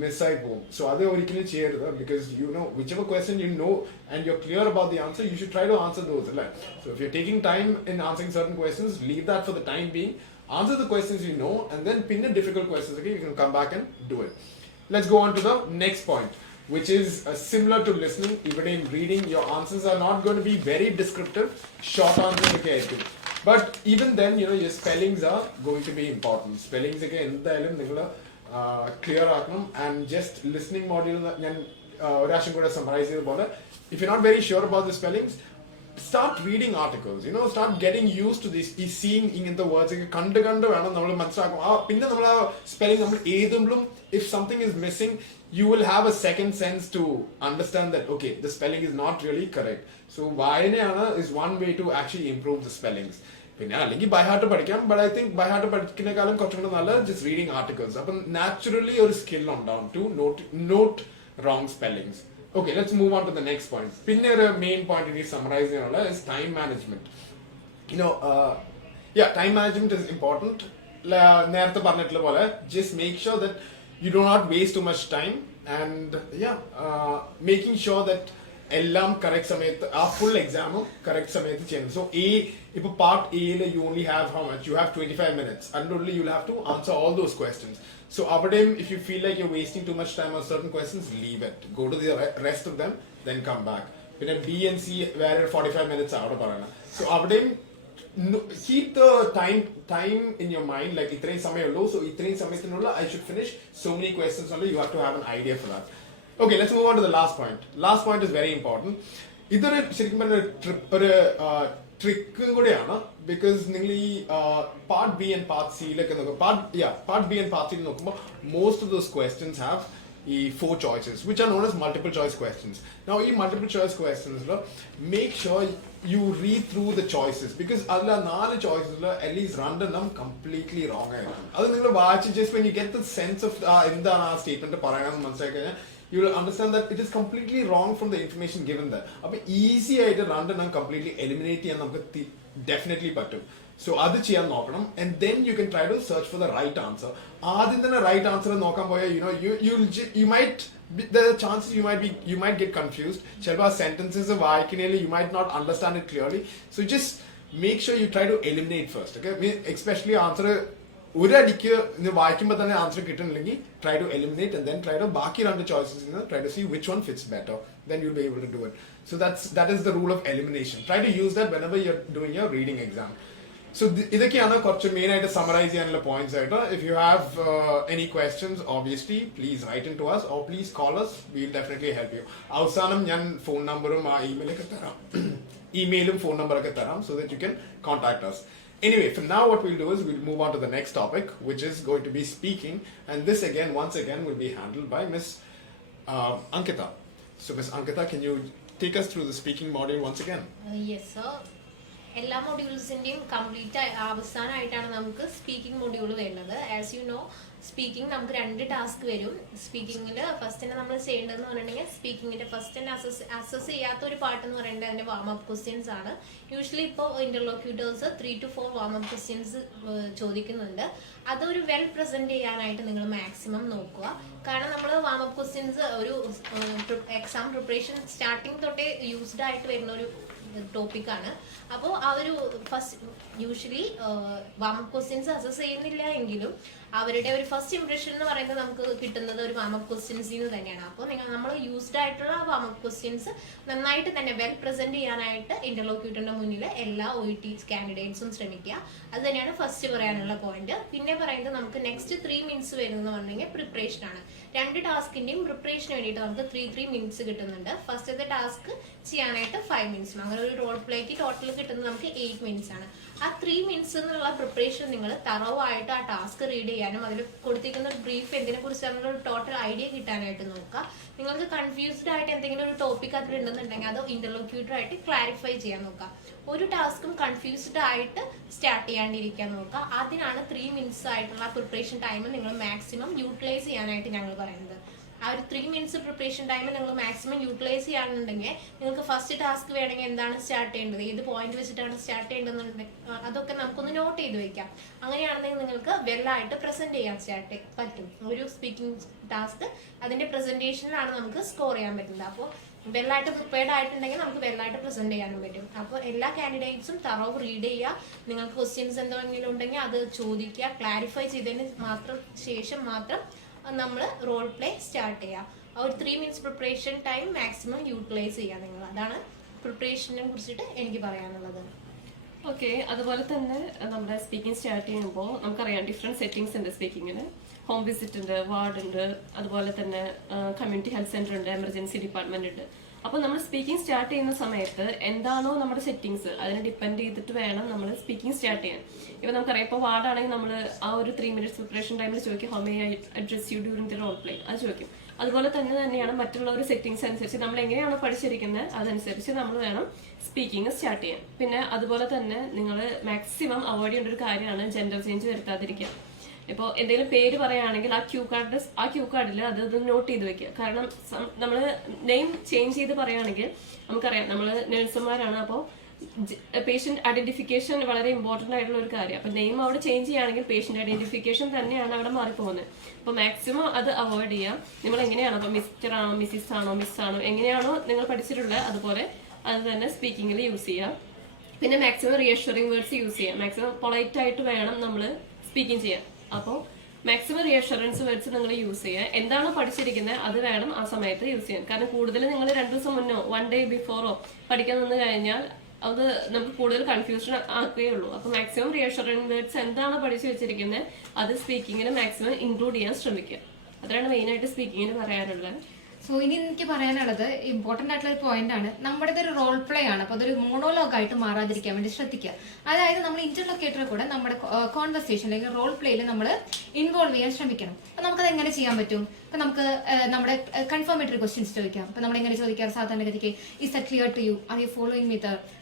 മിസ്സായി പോകും. So അത് ഒരിക്കലും ചെയ്യരുത്. Because you know whichever question you know and you're clear about the answer, you should try to answer those. So if you're taking time in answering certain questions, leave that for the time being. Answer the questions you know, and then pin the difficult questions again. You can come back and do it. Let's go on to the next point, which is similar to listening. Even in reading, your answers are not going to be very descriptive. Short answers again. But even then, you know, your spellings are going to be important. Spellings again, എന്തായാലും നിങ്ങൾ clear ആക്കണം. And just listening module ഞാൻ ഒരാശം കൂടെ summarise ചെയ്ത പോലെ, if you not very sure about the spellings, start reading articles, you know, start getting used to this, seeing ഇങ്ങനത്തെ words കണ്ട് വേണം നമ്മൾ മനസ്സിലാക്കും. പിന്നെ നമ്മൾ ആ സ്പെല്ലിംഗ് നമ്മൾ എഴുതുമ്പോഴും if something is missing, you will have a second sense to understand that okay, the spelling is not really correct. So വായനയാണ് is one way to actually improve the spellings. പിന്നെ അല്ലെങ്കിൽ ബൈ ഹാർട്ട് പഠിക്കാം, but I think by heart പഠിക്കുന്നേക്കാളും കുറച്ചും കൂടെ നല്ല just reading articles. അപ്പം naturally ഒരു സ്കിൽ ഉണ്ടാവും to note wrong spellings. Okay, let's move on to the next point. Pinne oru main point ini summarize cheyanulla is time management. You know, time management is important. നേരത്തെ പറഞ്ഞിട്ടുള്ള പോലെ just make sure that you do not waste too much time and making sure that എല്ലാം correct സമയത്ത് ആ full എക്സാമും correct സമയത്ത് ചെയ്യണം. So ഇപ്പൊ പാർട്ട് എയിൽ you only have how much you have 25 minutes അതിനുള്ളിൽ you have to answer all those questions. So അവിടെയും if you feel like you wasting too much time on certain questions leave it, go to the rest of them, then come back. പിന്നെ B and C വേറെ 45 minutes അവിടെ പറയണം. So അവിടെയും keep the time in your mind, like ഇത്രയും സമയമുള്ളൂ, so ഇത്രയും സമയത്തിനുള്ള I should finish so many questions only. You have to have an idea for that. Okay, let's move on to the last point. Last point is very important. ഇതൊരു ശരിക്കും പറഞ്ഞ ഒരു trick കൂടെയാണ്. Because നിങ്ങൾ ഈ part B and part സിയിലൊക്കെ നോക്കുമ്പോൾ part B and part സിയിൽ നോക്കുമ്പോൾ most of those questions have ഈ 4 choices which are known as multiple choice questions. Now ഈ multiple choice questions make sure you read through the choices because adla 4 choices at least രണ്ടെണ്ണം completely wrong ആയിരിക്കും. അത് നിങ്ങൾ വായിച്ച് just when you get the sense of എന്താണ് ആ statement പറയണമെന്ന് മനസ്സിലാക്കി കഴിഞ്ഞാൽ you will understand that it is completely wrong from the information given there. അപ്പോൾ ഈസി ആയിട്ട് രണ്ടെണ്ണം completely eliminate ചെയ്യാൻ നമുക്ക് definitely പറ്റും. So അത് ചെയ്യാൻ നോക്കണം and then you can try to search for the right answer. ആദ്യം തന്നെ റൈറ്റ് ആൻസർ നോക്കാൻ പോയാൽ you might there are chances you might get confused. ചിലപ്പോൾ ആ sentences വായിക്കുന്നതിൽ you might not understand it clearly. So just make sure you try to eliminate first. Okay, especially answer ഒരടിക്ക് വായിക്കുമ്പോൾ തന്നെ answer കിട്ടുന്നില്ലെങ്കിൽ try to eliminate and then try to ബാക്കി രണ്ട് choices try to see which one fits better. Then you'll be able to do it. So that is the rule of elimination. Try to use that whenever you're doing your reading exam. So ഇതൊക്കെയാണ് കുറച്ച് main ആയിട്ട് summarise ചെയ്യാനുള്ള points ആയിട്ട്. If you have any questions, obviously please write into us or please call us. We'll definitely help you. അവസാനം ഞാൻ phone നമ്പറും ആ ഇമെയിലൊക്കെ തരാം, ഇമെയിലും ഫോൺ നമ്പറൊക്കെ തരാം so that you can contact us. Anyway, for now what we'll do is we'll move on to the next topic, which is going to be speaking, and this once again will be handled by Miss Ankita. So Miss Ankita, can you take us through the speaking module once again? Yes sir. എല്ലാ മൊഡ്യൂൾസിന്റെയും complete അവസാനമായിട്ടാണ് നമുക്ക് speaking module വരുന്നത്. As you know speaking നമുക്ക് 2 task വരും. സ്പീക്കിംഗിൽ first തന്നെ നമ്മൾ ചെയ്യേണ്ടതെന്ന് പറഞ്ഞിട്ടുണ്ടെങ്കിൽ സ്പീക്കിങ്ങിന്റെ first തന്നെ അസസ് ചെയ്യാത്ത ഒരു പാർട്ട് എന്ന് പറയുന്നത് അതിന്റെ വാം അപ്പ് ക്വസ്റ്റ്യൻസ് ആണ്. യൂഷ്വലി ഇപ്പോൾ ഇന്റർലോക്യൂട്ടേഴ്സ് 3 to 4 വാം അപ്പ് ക്വസ്റ്റ്യൻസ് ചോദിക്കുന്നുണ്ട്. അതൊരു വെൽ പ്രസന്റ് ചെയ്യാനായിട്ട് നിങ്ങൾ മാക്സിമം നോക്കുക. കാരണം നമ്മൾ വാം അപ്പ് ക്വസ്റ്റ്യൻസ് ഒരു എക്സാം പ്രിപ്പറേഷൻ സ്റ്റാർട്ടിങ് തൊട്ടേ യൂസ്ഡ് ആയിട്ട് വരുന്ന ഒരു ടോപ്പിക്കാണ്. അപ്പോൾ ആ ഒരു first usually warm up questions assess ചെയ്യുന്നില്ല എങ്കിലും അവരുടെ ഒരു ഫസ്റ്റ് ഇംപ്രഷൻ എന്ന് പറയുന്നത് നമുക്ക് കിട്ടുന്നത് ഒരു വാം അപ്പ് ക്വസ്റ്റ്യൻസിൽ നിന്ന് തന്നെയാണ്. അപ്പോൾ നമ്മൾ യൂസ്ഡ് ആയിട്ടുള്ള വാം അപ്പ് ക്വസ്റ്റ്യൻസ് നന്നായിട്ട് തന്നെ വെൽ പ്രസന്റ് ചെയ്യാനായിട്ട് ഇന്റർലോക്യൂട്ടറിന്റെ മുന്നിൽ എല്ലാ OET കാൻഡിഡേറ്റ്സും ശ്രമിക്കുക. അത് തന്നെയാണ് ഫസ്റ്റ് പറയാനുള്ള പോയിന്റ്. പിന്നെ പറയുന്നത് നമുക്ക് നെക്സ്റ്റ് 3 minutes വരുന്നത് പറഞ്ഞെങ്കിൽ പ്രിപ്പറേഷൻ ആണ്. 2 ടാസ്കിന്റെയും പ്രിപ്പറേഷന് വേണ്ടിയിട്ട് നമുക്ക് 3 minutes കിട്ടുന്നുണ്ട്. ഫസ്റ്റത്തെ ടാസ്ക് ചെയ്യാനായിട്ട് 5 minutes. അങ്ങനെ ഒരു റോൾ പ്ലേക്ക് ടോട്ടൽ കിട്ടുന്നത് നമുക്ക് 8 minutes ആണ്. ആ 3 minutes എന്നുള്ള പ്രിപ്പറേഷൻ നിങ്ങൾ തറവായിട്ട് ആ ടാസ്ക് റീഡ് ചെയ്യാനും അതിൽ കൊടുത്തിരിക്കുന്ന ഒരു ബ്രീഫ് എന്തിനെ കുറിച്ചാണെന്നുള്ള ഒരു ടോട്ടൽ ഐഡിയ കിട്ടാനായിട്ട് നോക്കുക. നിങ്ങൾക്ക് കൺഫ്യൂസ്ഡ് ആയിട്ട് എന്തെങ്കിലും ഒരു ടോപ്പിക് അതിലുണ്ടെന്നുണ്ടെങ്കിൽ അത് ഇന്റർലോക്യൂട്ടർ ആയിട്ട് ക്ലാരിഫൈ ചെയ്യാൻ നോക്കുക. ഒരു ടാസ്കും കൺഫ്യൂസ്ഡ് ആയിട്ട് സ്റ്റാർട്ട് ചെയ്യാണ്ടിരിക്കാൻ നോക്കുക. അതിനാണ് 3 minutes ആയിട്ടുള്ള പ്രിപ്പറേഷൻ ടൈം നിങ്ങൾ മാക്സിമം യൂട്ടിലൈസ് ചെയ്യാനായിട്ട് ഞങ്ങൾ പറയുന്നത്. ആ ഒരു 3 minutes പ്രിപ്പറേഷൻ ടൈം നിങ്ങൾ മാക്സിമം യൂട്ടിലൈസ് ചെയ്യാനുണ്ടെങ്കിൽ നിങ്ങൾക്ക് ഫസ്റ്റ് ടാസ്ക് വേണമെങ്കിൽ എന്താണ് സ്റ്റാർട്ട് ചെയ്യേണ്ടത്, ഏത് പോയിന്റ് വെച്ചിട്ടാണ് സ്റ്റാർട്ട് ചെയ്യേണ്ടതെന്നുണ്ടെങ്കിൽ അതൊക്കെ നമുക്കൊന്ന് നോട്ട് ചെയ്ത് വെക്കാം. അങ്ങനെയാണെന്നെങ്കിൽ നിങ്ങൾക്ക് വെല്ലായിട്ട് പ്രസന്റ് ചെയ്യാൻ പറ്റും. ഒരു സ്പീക്കിംഗ് ടാസ്ക് അതിന്റെ പ്രസന്റേഷനിലാണ് നമുക്ക് സ്കോർ ചെയ്യാൻ പറ്റുന്നത്. അപ്പോൾ വെല്ലായിട്ട് പ്രിപ്പയർഡ് ആയിട്ടുണ്ടെങ്കിൽ നമുക്ക് വെല്ലായിട്ട് പ്രസന്റ് ചെയ്യാനും പറ്റും. അപ്പോൾ എല്ലാ കാൻഡിഡേറ്റ്സും തറവ് റീഡ് ചെയ്യുക. നിങ്ങൾക്ക് ക്വസ്റ്റ്യൻസ് എന്തെങ്കിലും ഉണ്ടെങ്കിൽ അത് ചോദിക്കുക. ക്ലാരിഫൈ ചെയ്തതിന് ശേഷം മാത്രം നമ്മൾ റോൾ പ്ലേ സ്റ്റാർട്ട് ചെയ്യാം. ആ ഒരു 3 minutes preparation time maximum utilise ചെയ്യുക നിങ്ങൾ. അതാണ് പ്രിപ്പറേഷനെ കുറിച്ചിട്ട് എനിക്ക് പറയാനുള്ളത്. ഓക്കെ, അതുപോലെ തന്നെ നമ്മുടെ സ്പീക്കിംഗ് സ്റ്റാർട്ട് ചെയ്യുമ്പോൾ നമുക്കറിയാം ഡിഫറെന്റ് സെറ്റിംഗ്സ് ഉണ്ട് സ്പീക്കിങ്ങിന്. ഹോം വിസിറ്റ് ഉണ്ട്, വാർഡ് ഉണ്ട്, അതുപോലെ തന്നെ കമ്മ്യൂണിറ്റി ഹെൽത്ത് സെന്റർ ഉണ്ട്, എമർജൻസി ഡിപ്പാർട്ട്മെന്റ് ഉണ്ട്. അപ്പോൾ നമ്മൾ സ്പീക്കിംഗ് സ്റ്റാർട്ട് ചെയ്യുന്ന സമയത്ത് എന്താണോ നമ്മുടെ സെറ്റിംഗ്സ് അതിനെ ഡിപ്പെൻഡ് ചെയ്തിട്ട് വേണം നമ്മൾ സ്പീക്കിംഗ് സ്റ്റാർട്ട് ചെയ്യാൻ. ഇപ്പോൾ നമുക്കറിയാം, ഇപ്പോൾ വാർഡാണെങ്കിൽ നമ്മൾ ആ ഒരു 3 minutes പ്രിപ്പറേഷൻ ടൈമിൽ ചോദിക്കും how may I address you during the role play, അത് ചോദിക്കും. അതുപോലെ തന്നെയാണ് മറ്റുള്ള ഒരു സെറ്റിംഗ്സ് അനുസരിച്ച് നമ്മൾ എങ്ങനെയാണോ പഠിച്ചിരിക്കുന്നത് അതനുസരിച്ച് നമ്മൾ വേണം സ്പീക്കിംഗ് സ്റ്റാർട്ട് ചെയ്യാൻ. പിന്നെ അതുപോലെ തന്നെ നിങ്ങൾ മാക്സിമം അവോയ്ഡ് ചെയ്യേണ്ട ഒരു കാര്യമാണ് ജെൻഡർ ചേഞ്ച് വരുത്താതിരിക്കുക. ഇപ്പോൾ എന്തെങ്കിലും പേര് പറയുകയാണെങ്കിൽ ആ ക്യൂ കാർഡിൽ അത് നോട്ട് ചെയ്ത് വെക്കുക. കാരണം നമ്മൾ നെയിം ചേഞ്ച് ചെയ്ത് പറയുകയാണെങ്കിൽ നമുക്കറിയാം നമ്മൾ നഴ്സുമാരാണ്, അപ്പോൾ പേഷ്യന്റ് ഐഡന്റിഫിക്കേഷൻ വളരെ ഇമ്പോർട്ടന്റ് ആയിട്ടുള്ള ഒരു കാര്യം. അപ്പൊ നെയിം അവിടെ ചേഞ്ച് ചെയ്യുകയാണെങ്കിൽ പേഷ്യന്റ് ഐഡന്റിഫിക്കേഷൻ തന്നെയാണ് അവിടെ മാറിപ്പോകുന്നത്. അപ്പൊ മാക്സിമം അത് അവോയ്ഡ് ചെയ്യാം. നിങ്ങൾ എങ്ങനെയാണോ, അപ്പൊ മിസ്റ്റർ ആണോ, മിസ്സിസ് ആണോ, മിസ് ആണോ, എങ്ങനെയാണോ നിങ്ങൾ പഠിച്ചിട്ടുള്ളത് അതുപോലെ അത് തന്നെ സ്പീക്കിങ്ങിൽ യൂസ് ചെയ്യാം. പിന്നെ മാക്സിമം റിയഷ്വറിംഗ് വേർഡ്സ് യൂസ് ചെയ്യാം. മാക്സിമം പൊളൈറ്റ് ആയിട്ട് വേണം നമ്മൾ സ്പീക്കിംഗ് ചെയ്യാൻ. അപ്പോൾ മാക്സിമം റിയഷ്വറൻസ് വേർഡ്സ് നിങ്ങൾ യൂസ് ചെയ്യുക. എന്താണോ പഠിച്ചിരിക്കുന്നത് അത് വേണം ആ സമയത്ത് യൂസ് ചെയ്യാൻ. കാരണം കൂടുതൽ നിങ്ങൾ 2 ദിവസം മുന്നോ 1 day ബിഫോറോ പഠിക്കാൻ നിന്ന് കഴിഞ്ഞാൽ അത് നമുക്ക് കൂടുതൽ കൺഫ്യൂഷൻ ആക്കുകയുള്ളൂ. അപ്പൊ മാക്സിമം റിയഷ്വറിംഗ് വേർഡ്സ് എന്താണോ പഠിച്ചു വെച്ചിരിക്കുന്നത് അത് സ്പീക്കിങ്ങിന് മാക്സിമം ഇൻക്ലൂഡ് ചെയ്യാൻ ശ്രമിക്കുക. അതാണ് മെയിൻ ആയിട്ട് സ്പീക്കിങ്ങിന് പറയാനുള്ളത്. സോ ഇനി എനിക്ക് പറയാനുള്ളത് ഇമ്പോർട്ടന്റ് ആയിട്ടുള്ള ഒരു പോയിന്റ് ആണ്. നമ്മുടെ ഒരു റോൾ പ്ലേ ആണ്, അപ്പൊ അതൊരു മോണോലോഗ് ആയിട്ട് മാറാതിരിക്കാൻ വേണ്ടി ശ്രദ്ധിക്കുക. അതായത് നമ്മൾ ഇന്റർലൊക്കേറ്ററെ കൂടെ നമ്മുടെ കോൺവെർസേഷൻ അല്ലെങ്കിൽ റോൾ പ്ലേയിൽ നമ്മൾ ഇൻവോൾവ് ചെയ്യാൻ ശ്രമിക്കണം. അപ്പൊ നമുക്കത് എങ്ങനെ ചെയ്യാൻ പറ്റും? ഇപ്പൊ നമുക്ക് നമ്മുടെ കൺഫർമേറ്ററി ക്വസ്റ്റ്യൻസ് ചോദിക്കാം. അപ്പൊ നമ്മൾ എങ്ങനെ ചോദിക്കാം? സാധാരണഗതിക്ക് is that clear to you, are you following me?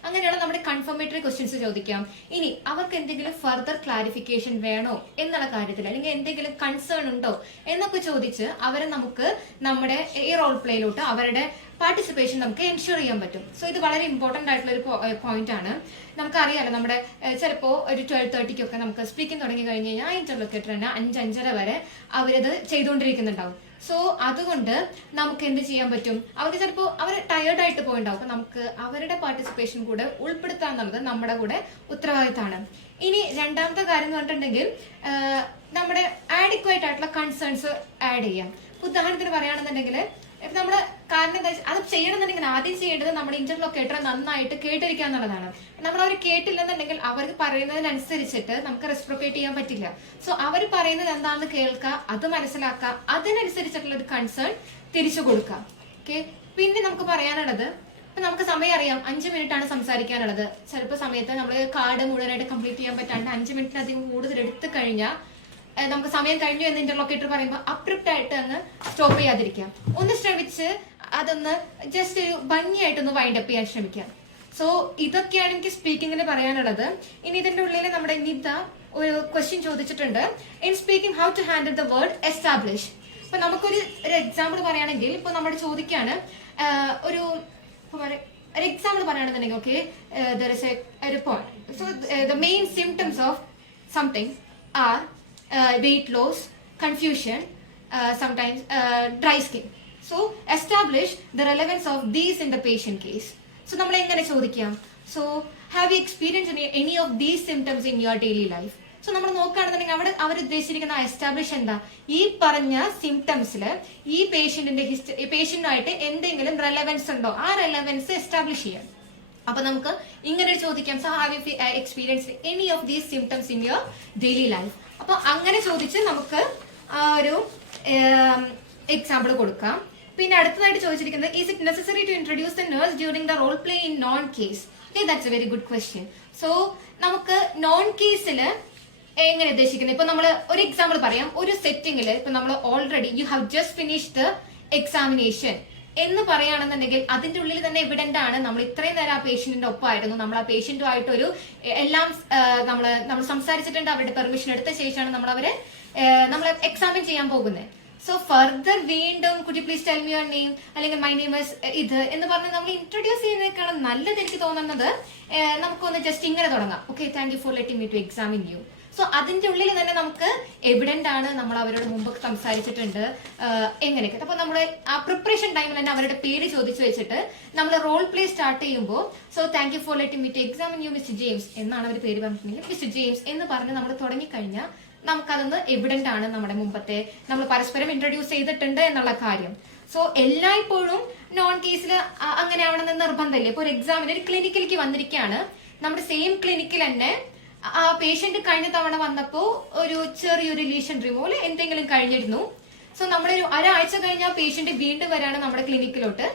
അങ്ങനെയുള്ള നമ്മുടെ കൺഫർമേറ്ററി ക്വസ്റ്റ്യൻസ് ചോദിക്കാം. ഇനി അവർക്ക് എന്തെങ്കിലും ഫർദർ ക്ലാരിഫിക്കേഷൻ വേണോ എന്നുള്ള കാര്യത്തിൽ, അല്ലെങ്കിൽ എന്തെങ്കിലും കൺസേൺ ഉണ്ടോ എന്നൊക്കെ ചോദിച്ച് അവരെ നമുക്ക് നമ്മുടെ ഈ റോൾ പ്ലേയിലോട്ട് അവരുടെ പാർട്ടിസിപ്പേഷൻ നമുക്ക് എൻഷുർ ചെയ്യാൻ പറ്റും. സോ ഇത് വളരെ ഇമ്പോർട്ടന്റ് ആയിട്ടുള്ള ഒരു പോയിന്റ് ആണ്. നമുക്കറിയാലോ നമ്മുടെ ചിലപ്പോൾ ഒരു 12:30 നമുക്ക് സ്പീക്കിംഗ് തുടങ്ങി കഴിഞ്ഞ് കഴിഞ്ഞാൽ ആ ഇന്റർലൊക്കേറ്റർ തന്നെ 5-5:30 വരെ അവരത് ചെയ്തുകൊണ്ടിരിക്കുന്നുണ്ടാവും. സോ അതുകൊണ്ട് നമുക്ക് എന്ത് ചെയ്യാൻ പറ്റും? അവർക്ക് ചിലപ്പോൾ അവർ ടയേർഡായിട്ട് പോയിണ്ടാവും. അപ്പൊ നമുക്ക് അവരുടെ പാർട്ടിസിപ്പേഷൻ കൂടെ ഉൾപ്പെടുത്താൻ എന്നുള്ളത് നമ്മുടെ കൂടെ ഉത്തരവാദിത്തമാണ്. ഇനി രണ്ടാമത്തെ കാര്യം എന്ന് പറഞ്ഞിട്ടുണ്ടെങ്കിൽ നമ്മുടെ ആഡിക്വേറ്റ് ആയിട്ടുള്ള കൺസേൺസ് ആഡ് ചെയ്യാം. ഉദാഹരണത്തിന് പറയുകയാണെന്നുണ്ടെങ്കിൽ ഇപ്പൊ നമ്മള് കാരണം എന്താ അത് ചെയ്യണമെന്നുണ്ടെങ്കിൽ ആദ്യം ചെയ്യേണ്ടത് നമ്മുടെ ഇന്റർലൊക്കേറ്ററെ നന്നായിട്ട് കേട്ടിരിക്കുക എന്നുള്ളതാണ്. നമ്മൾ അവർ കേട്ടില്ലെന്നുണ്ടെങ്കിൽ അവർക്ക് പറയുന്നതിനനുസരിച്ചിട്ട് നമുക്ക് റെസ്പ്രോക്കേറ്റ് ചെയ്യാൻ പറ്റില്ല. സോ അവർ പറയുന്നത് എന്താണെന്ന് കേൾക്കുക, അത് മനസ്സിലാക്കുക, അതിനനുസരിച്ചിട്ടുള്ള ഒരു കൺസേൺ തിരിച്ചു കൊടുക്കുക. ഓക്കെ. പിന്നെ നമുക്ക് പറയാനുള്ളത്, ഇപ്പൊ നമുക്ക് സമയം അറിയാം, 5 മിനിറ്റ് ആണ് സംസാരിക്കാനുള്ളത്. ചിലപ്പോൾ സമയത്ത് നമ്മൾ കാർഡ് മുഴുവനായിട്ട് കംപ്ലീറ്റ് ചെയ്യാൻ പറ്റാണ്ട് 5 മിനിറ്റിലധികം കൂടുതൽ എടുത്തു കഴിഞ്ഞാൽ നമുക്ക് സമയം കഴിഞ്ഞു എന്ന് ഇന്റർലൊക്കേറ്റർ പറയുമ്പോൾ അപ്രിപ്റ്റ് ആയിട്ട് അങ്ങ് സ്റ്റോപ്പ് ചെയ്യാതിരിക്കാം. ഒന്ന് ശ്രമിച്ച് അതൊന്ന് ജസ്റ്റ് ഒരു ഭംഗിയായിട്ടൊന്ന് വൈൻഡ് അപ്പ് ചെയ്യാൻ ശ്രമിക്കാം. സോ ഇതൊക്കെയാണ് എനിക്ക് സ്പീക്കിങ്ങിന് പറയാനുള്ളത്. ഇനി ഇതിന്റെ ഉള്ളിൽ നമ്മുടെ നിത ഒരു ക്വസ്റ്റ്യൻ ചോദിച്ചിട്ടുണ്ട്. In speaking how to handle the word establish. ഇപ്പൊ നമുക്കൊരു എക്സാമ്പിൾ പറയുകയാണെങ്കിൽ ഇപ്പൊ നമ്മുടെ ചോദിക്കാണ് ഒരു എക്സാമ്പിൾ പറയുകയാണെന്നുണ്ടെങ്കിൽ ഓക്കെ ദർ ഇസ് ഒരു point. So the main symptoms of something are weight loss, confusion, sometimes dry skin. So establish the relevance of these in the patient case. So നമ്മൾ എങ്ങനെ ചോദിക്കാം? So have you experienced any of these symptoms in your daily life? So നമ്മൾ നോക്കുകയാണെന്നുണ്ടെങ്കിൽ അവിടെ അവർ ഉദ്ദേശിച്ചിരിക്കുന്ന establish എന്താ? ഈ പറഞ്ഞ സിംറ്റംസിൽ ഈ പേഷ്യന്റുമായിട്ട് എന്തെങ്കിലും റെലവൻസ് ഉണ്ടോ? ആ റെലവൻസ് എസ്റ്റാബ്ലിഷ് ചെയ്യാം. അപ്പൊ നമുക്ക് ഇങ്ങനെ ചോദിക്കാം, so have you experienced any of these symptoms in your daily life? അപ്പൊ അങ്ങനെ ചോദിച്ച് നമുക്ക് ഒരു എക്സാമ്പിൾ കൊടുക്കാം. പിന്നെ അടുത്തതായിട്ട് ചോദിച്ചിരിക്കുന്നത്, is it necessary to introduce the nurse during the role play in non case? That's a very good question. So നമുക്ക് നോൺ കേസില് എങ്ങനെ ഉദ്ദേശിക്കുന്നത്? ഇപ്പൊ നമ്മൾ ഒരു എക്സാമ്പിൾ പറയാം. ഒരു സെറ്റിംഗിൽ ഇപ്പൊ നമ്മൾ already you have just finished the examination എന്ന് പറയുകയാണെന്നുണ്ടെങ്കിൽ അതിന്റെ ഉള്ളിൽ തന്നെ എവിഡന്റ് ആണ് നമ്മൾ ഇത്രയും നേരം ആ പേഷ്യന്റിന്റെ ഒപ്പമായിരുന്നു, നമ്മൾ ആ പേഷ്യന്റുമായിട്ടൊരു എല്ലാം നമ്മൾ സംസാരിച്ചിട്ടുണ്ട്, അവരുടെ പെർമിഷൻ എടുത്ത ശേഷമാണ് നമ്മൾ എക്സാമിൻ ചെയ്യാൻ പോകുന്നത്. സോ ഫർദർ വീണ്ടും could you please tell me your name അല്ലെങ്കിൽ മൈ നെയിം ഇസ് ഇത് എന്ന് പറഞ്ഞ് നമ്മൾ ഇൻട്രൊഡ്യൂസ് ചെയ്യുന്നതിനേക്കാളും നല്ലത് എനിക്ക് തോന്നുന്നത് നമുക്കൊന്ന് ജസ്റ്റ് ഇങ്ങനെ തുടങ്ങാം. Okay, thank you for letting me to examine you. So അതിന്റെ ഉള്ളിൽ തന്നെ നമുക്ക് എവിഡന്റ് ആണ് നമ്മൾ അവരോട് മുമ്പ് സംസാരിച്ചിട്ടുണ്ട് എങ്ങനെയൊക്കെ. അപ്പൊ നമ്മൾ ആ പ്രിപ്പറേഷൻ ടൈമിൽ തന്നെ അവരുടെ പേര് ചോദിച്ചു വെച്ചിട്ട് നമ്മൾ റോൾ പ്ലേ സ്റ്റാർട്ട് ചെയ്യുമ്പോൾ so thank you for letting me to examine you mister James എന്നാണ് അവർ പേര് പറഞ്ഞിട്ടുണ്ടെങ്കിൽ മിസ്റ്റർ ജെയിംസ് എന്ന് പറഞ്ഞ് നമ്മൾ തുടങ്ങിക്കഴിഞ്ഞാൽ നമുക്കതൊന്ന് എവിഡന്റ് ആണ് നമ്മുടെ മുമ്പത്തെ നമ്മൾ പരസ്പരം ഇൻട്രൊഡ്യൂസ് ചെയ്തിട്ടുണ്ട് എന്നുള്ള കാര്യം. സോ എല്ലായ്പ്പോഴും നോൺ കേസിൽ അങ്ങനെ ആവണമെന്ന് നിർബന്ധമില്ല. ഇപ്പൊ ഒരു എക്സാമിന് ഒരു ക്ലിനിക്കിലേക്ക് വന്നിരിക്കുകയാണ്, നമ്മുടെ സെയിം ക്ലിനിക്കിൽ തന്നെ ആ പേഷ്യന്റ് കഴിഞ്ഞ തവണ വന്നപ്പോ ഒരു ചെറിയൊരു ലീഷൻ റിമൂവൽ എന്തെങ്കിലും കഴിഞ്ഞിരുന്നു. സോ നമ്മളൊരു ഒരാഴ്ച കഴിഞ്ഞ പേഷ്യന്റ് വീണ്ടും വരാണ് നമ്മുടെ ക്ലിനിക്കിലോട്ട്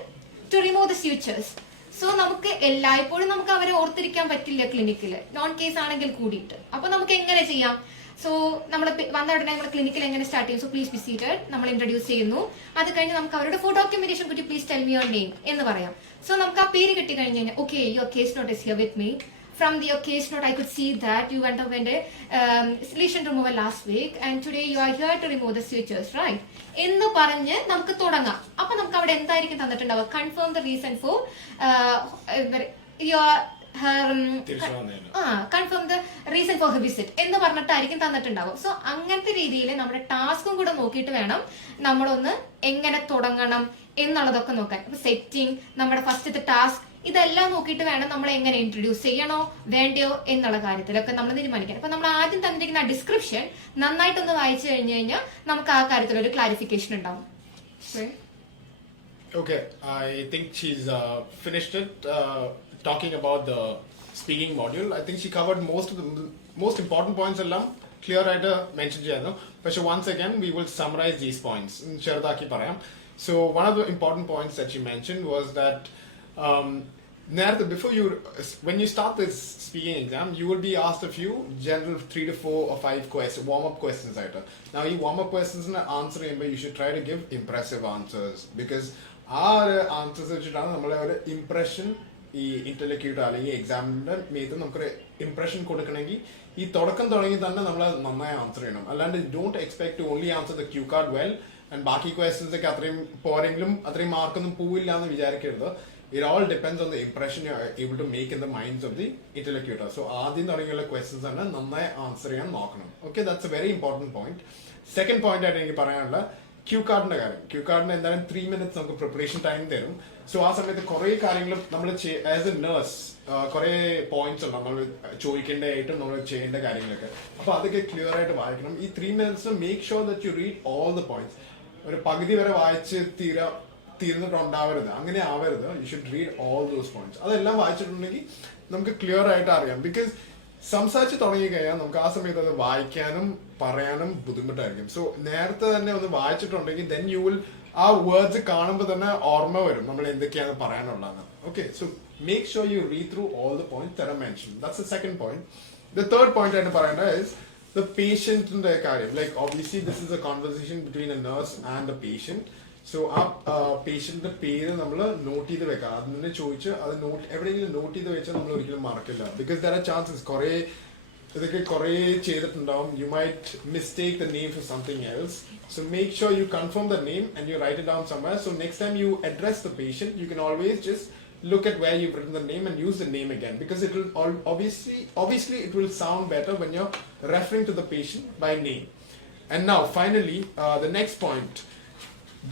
to remove the sutures. So നമുക്ക് എല്ലായ്പ്പോഴും നമുക്ക് അവരെ ഓർത്തിരിക്കാൻ പറ്റില്ല ക്ലിനിക്കിൽ, നോൺ കേസ് ആണെങ്കിൽ കൂടിയിട്ട്. അപ്പൊ നമുക്ക് എങ്ങനെ ചെയ്യാം? സോ നമ്മൾ വന്ന ഉടനെ നമ്മൾ ക്ലിനിക്കിൽ എങ്ങനെ സ്റ്റാർട്ട് ചെയ്യും? സോ പ്ലീസ് ബി സീറ്റഡ് നമ്മൾ ഇൻട്രൊഡ്യൂസ് ചെയ്യുന്നു. അത് കഴിഞ്ഞ് നമുക്ക് അവരുടെ ഫോർ ഡോക്യുമെന്റേഷൻ കുട്ടി please tell me your name എന്ന് പറയാം. സോ നമുക്ക് ആ പേര് കിട്ടി കഴിഞ്ഞ് കഴിഞ്ഞാൽ okay your case note is here with me from your case note, I could see that you underwent a lesion removal last week, and today you are here to remove the sutures, right? എന്ന് പറഞ്ഞ് നമുക്ക് തുടങ്ങാം. അപ്പൊ നമുക്ക് അവിടെ എന്തായിരിക്കും തന്നിട്ടുണ്ടാവുക? Confirm the reason for your confirm the reason for her visit എന്ന് പറഞ്ഞിട്ടായിരിക്കും തന്നിട്ടുണ്ടാവും. സോ അങ്ങനത്തെ രീതിയിൽ നമ്മുടെ ടാസ്കും കൂടെ നോക്കിയിട്ട് വേണം നമ്മളൊന്ന് എങ്ങനെ തുടങ്ങണം എന്നുള്ളതൊക്കെ നോക്കാൻ. അപ്പൊ സെറ്റിംഗ്, നമ്മുടെ ഫസ്റ്റത്തെ ടാസ്ക്, ഇതെല്ലാം നോക്കിയിട്ട് വേണം നമ്മൾ എങ്ങനെ ഇൻട്രൊഡ്യൂസ് ചെയ്യണോ വേണ്ടയോ എന്നുള്ള കാര്യത്തിലൊക്കെ നമ്മൾ തീരുമാനിക്കാൻ. അപ്പൊ നമ്മൾ ആദ്യം തന്നിരിക്കുന്ന ഡിസ്ക്രിപ്ഷൻ നന്നായിട്ടൊന്ന് വായിച്ചു കഴിഞ്ഞു കഴിഞ്ഞാൽ നമുക്ക് ആ കാര്യത്തിൽ ഒരു ക്ലാരിഫിക്കേഷൻ ഉണ്ടാവും. Okay, I think she's finished it talking about the speaking module. I think she covered most of the most important points allam clear ആയിട്ട് മെൻഷൻ ചെയ്യായിരുന്നു. പക്ഷെ once again we will summarize these points. ചെറുതാക്കി പറയാം. So one of the important points that she mentioned was that before when you start this speaking exam, you will be asked a few general 3 to 4 or 5 questions, warm-up questions. Now, these warm-up questions answer, you should try to give impressive answers, because our answers are impression ഈ ഇന്റലക്യൂട്ട് അല്ലെങ്കിൽ എക്സാമിന്റെ മേത്ത് നമുക്കൊരു impression കൊടുക്കണമെങ്കിൽ ഈ തുടക്കം തുടങ്ങി തന്നെ നമ്മൾ നന്നായി ആൻസർ ചെയ്യണം. അല്ലാണ്ട് don't expect to only answer the cue card well and ബാക്കി ക്വസ്റ്റൻസ് ഒക്കെ അത്രയും പോരെങ്കിലും അത്രയും മാർക്കൊന്നും പോവില്ല എന്ന് വിചാരിക്കരുത്. It all depends on the impression you are able to make in the minds of the interlocutor. So ആദ്യം തുടങ്ങിയുള്ള ക്വസ്റ്റൻസ് തന്നെ നന്നായി ആൻസർ ചെയ്യാൻ നോക്കണം. Okay, that's a very important point. Second point ആയിട്ട് എനിക്ക് പറയാനുള്ള ക്യൂ കാർഡിന്റെ കാര്യം. ക്യൂ കാർഡിന് എന്തായാലും 3 minutes നമുക്ക് പ്രിപ്പറേഷൻ ടൈം തരും. സോ ആ സമയത്ത് കുറെ കാര്യങ്ങൾ നമ്മൾ ആസ് എ നേഴ്സ് കുറെ പോയിന്റ്സ് ഉണ്ട് നമ്മൾ ചോദിക്കേണ്ടതായിട്ടും നമ്മൾ ചെയ്യേണ്ട കാര്യങ്ങളൊക്കെ. അപ്പൊ അതൊക്കെ ക്ലിയർ ആയിട്ട് വായിക്കണം. ഈ 3 minutes make sure that you read all the points. ഒരു പകുതി വരെ വായിച്ച് തീർന്നിട്ടുണ്ടാവരുത്, അങ്ങനെ ആവരുത്. You should read all those points. അതെല്ലാം വായിച്ചിട്ടുണ്ടെങ്കിൽ നമുക്ക് ക്ലിയർ ആയിട്ട് അറിയാം. ബിക്കോസ് സംസാരിച്ച് തുടങ്ങിക്കഴിഞ്ഞാൽ നമുക്ക് ആ സമയത്ത് അത് വായിക്കാനും പറയാനും ബുദ്ധിമുട്ടായിരിക്കും. സോ നേരത്തെ തന്നെ ഒന്ന് വായിച്ചിട്ടുണ്ടെങ്കിൽ ദെൻ യു വിൽ ആ വേർഡ്സ് കാണുമ്പോൾ തന്നെ ഓർമ്മ വരും നമ്മൾ എന്തൊക്കെയാണ് പറയാനുള്ളതെന്ന്. Okay, so make sure you read through all the points that are mentioned. That's the second point. The third point ആയിട്ട് പറയേണ്ടത് ഇസ് ദ പേഷ്യന്റിന്റെ കാര്യം. Like obviously this is A conversation between A nurse and A patient. So ആ പേഷ്യന്റിന്റെ പേര് നമ്മൾ not ചെയ്ത് വെക്കാം. അതിനെ ചോദിച്ച് അത് എവിടെയെങ്കിലും നോട്ട് ചെയ്ത് വെച്ചാൽ നമ്മൾ ഒരിക്കലും മറക്കില്ല. ബിക്കോസ് ദർ ആർ ചാൻസസ് ഇതൊക്കെ കുറെ ചെയ്തിട്ടുണ്ടാവും. You might mistake the name for something else. So make sure you confirm the name and you write it down somewhere. So next time you address the patient, you can always just look at where you've written the name and use the name again, because it will obviously it will sound better when you're referring to the patient by name. And now finally, the next point.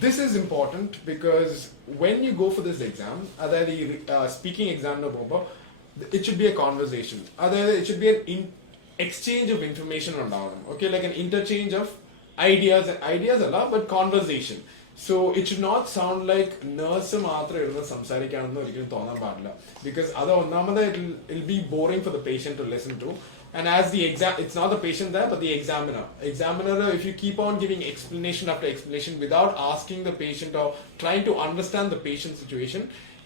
This is important because when you go for this exam, the speaking exam, it should be a conversation. It should be an exchange of information around. Okay, like an interchange of ideas alla, but conversation. So it should not sound like nurse മാത്രം ഇരുന്ന് സംസാരിക്കാണെന്ന് ഒരിക്കലും തോന്നാൻ പാടില്ല. Because അത് ഒന്നാമത് it'll be boring for the patient to listen to. And as the exam, it's not the patient there, but the examiner. If you keep on giving explanation after explanation without asking the patient or trying to understand the patient's situation,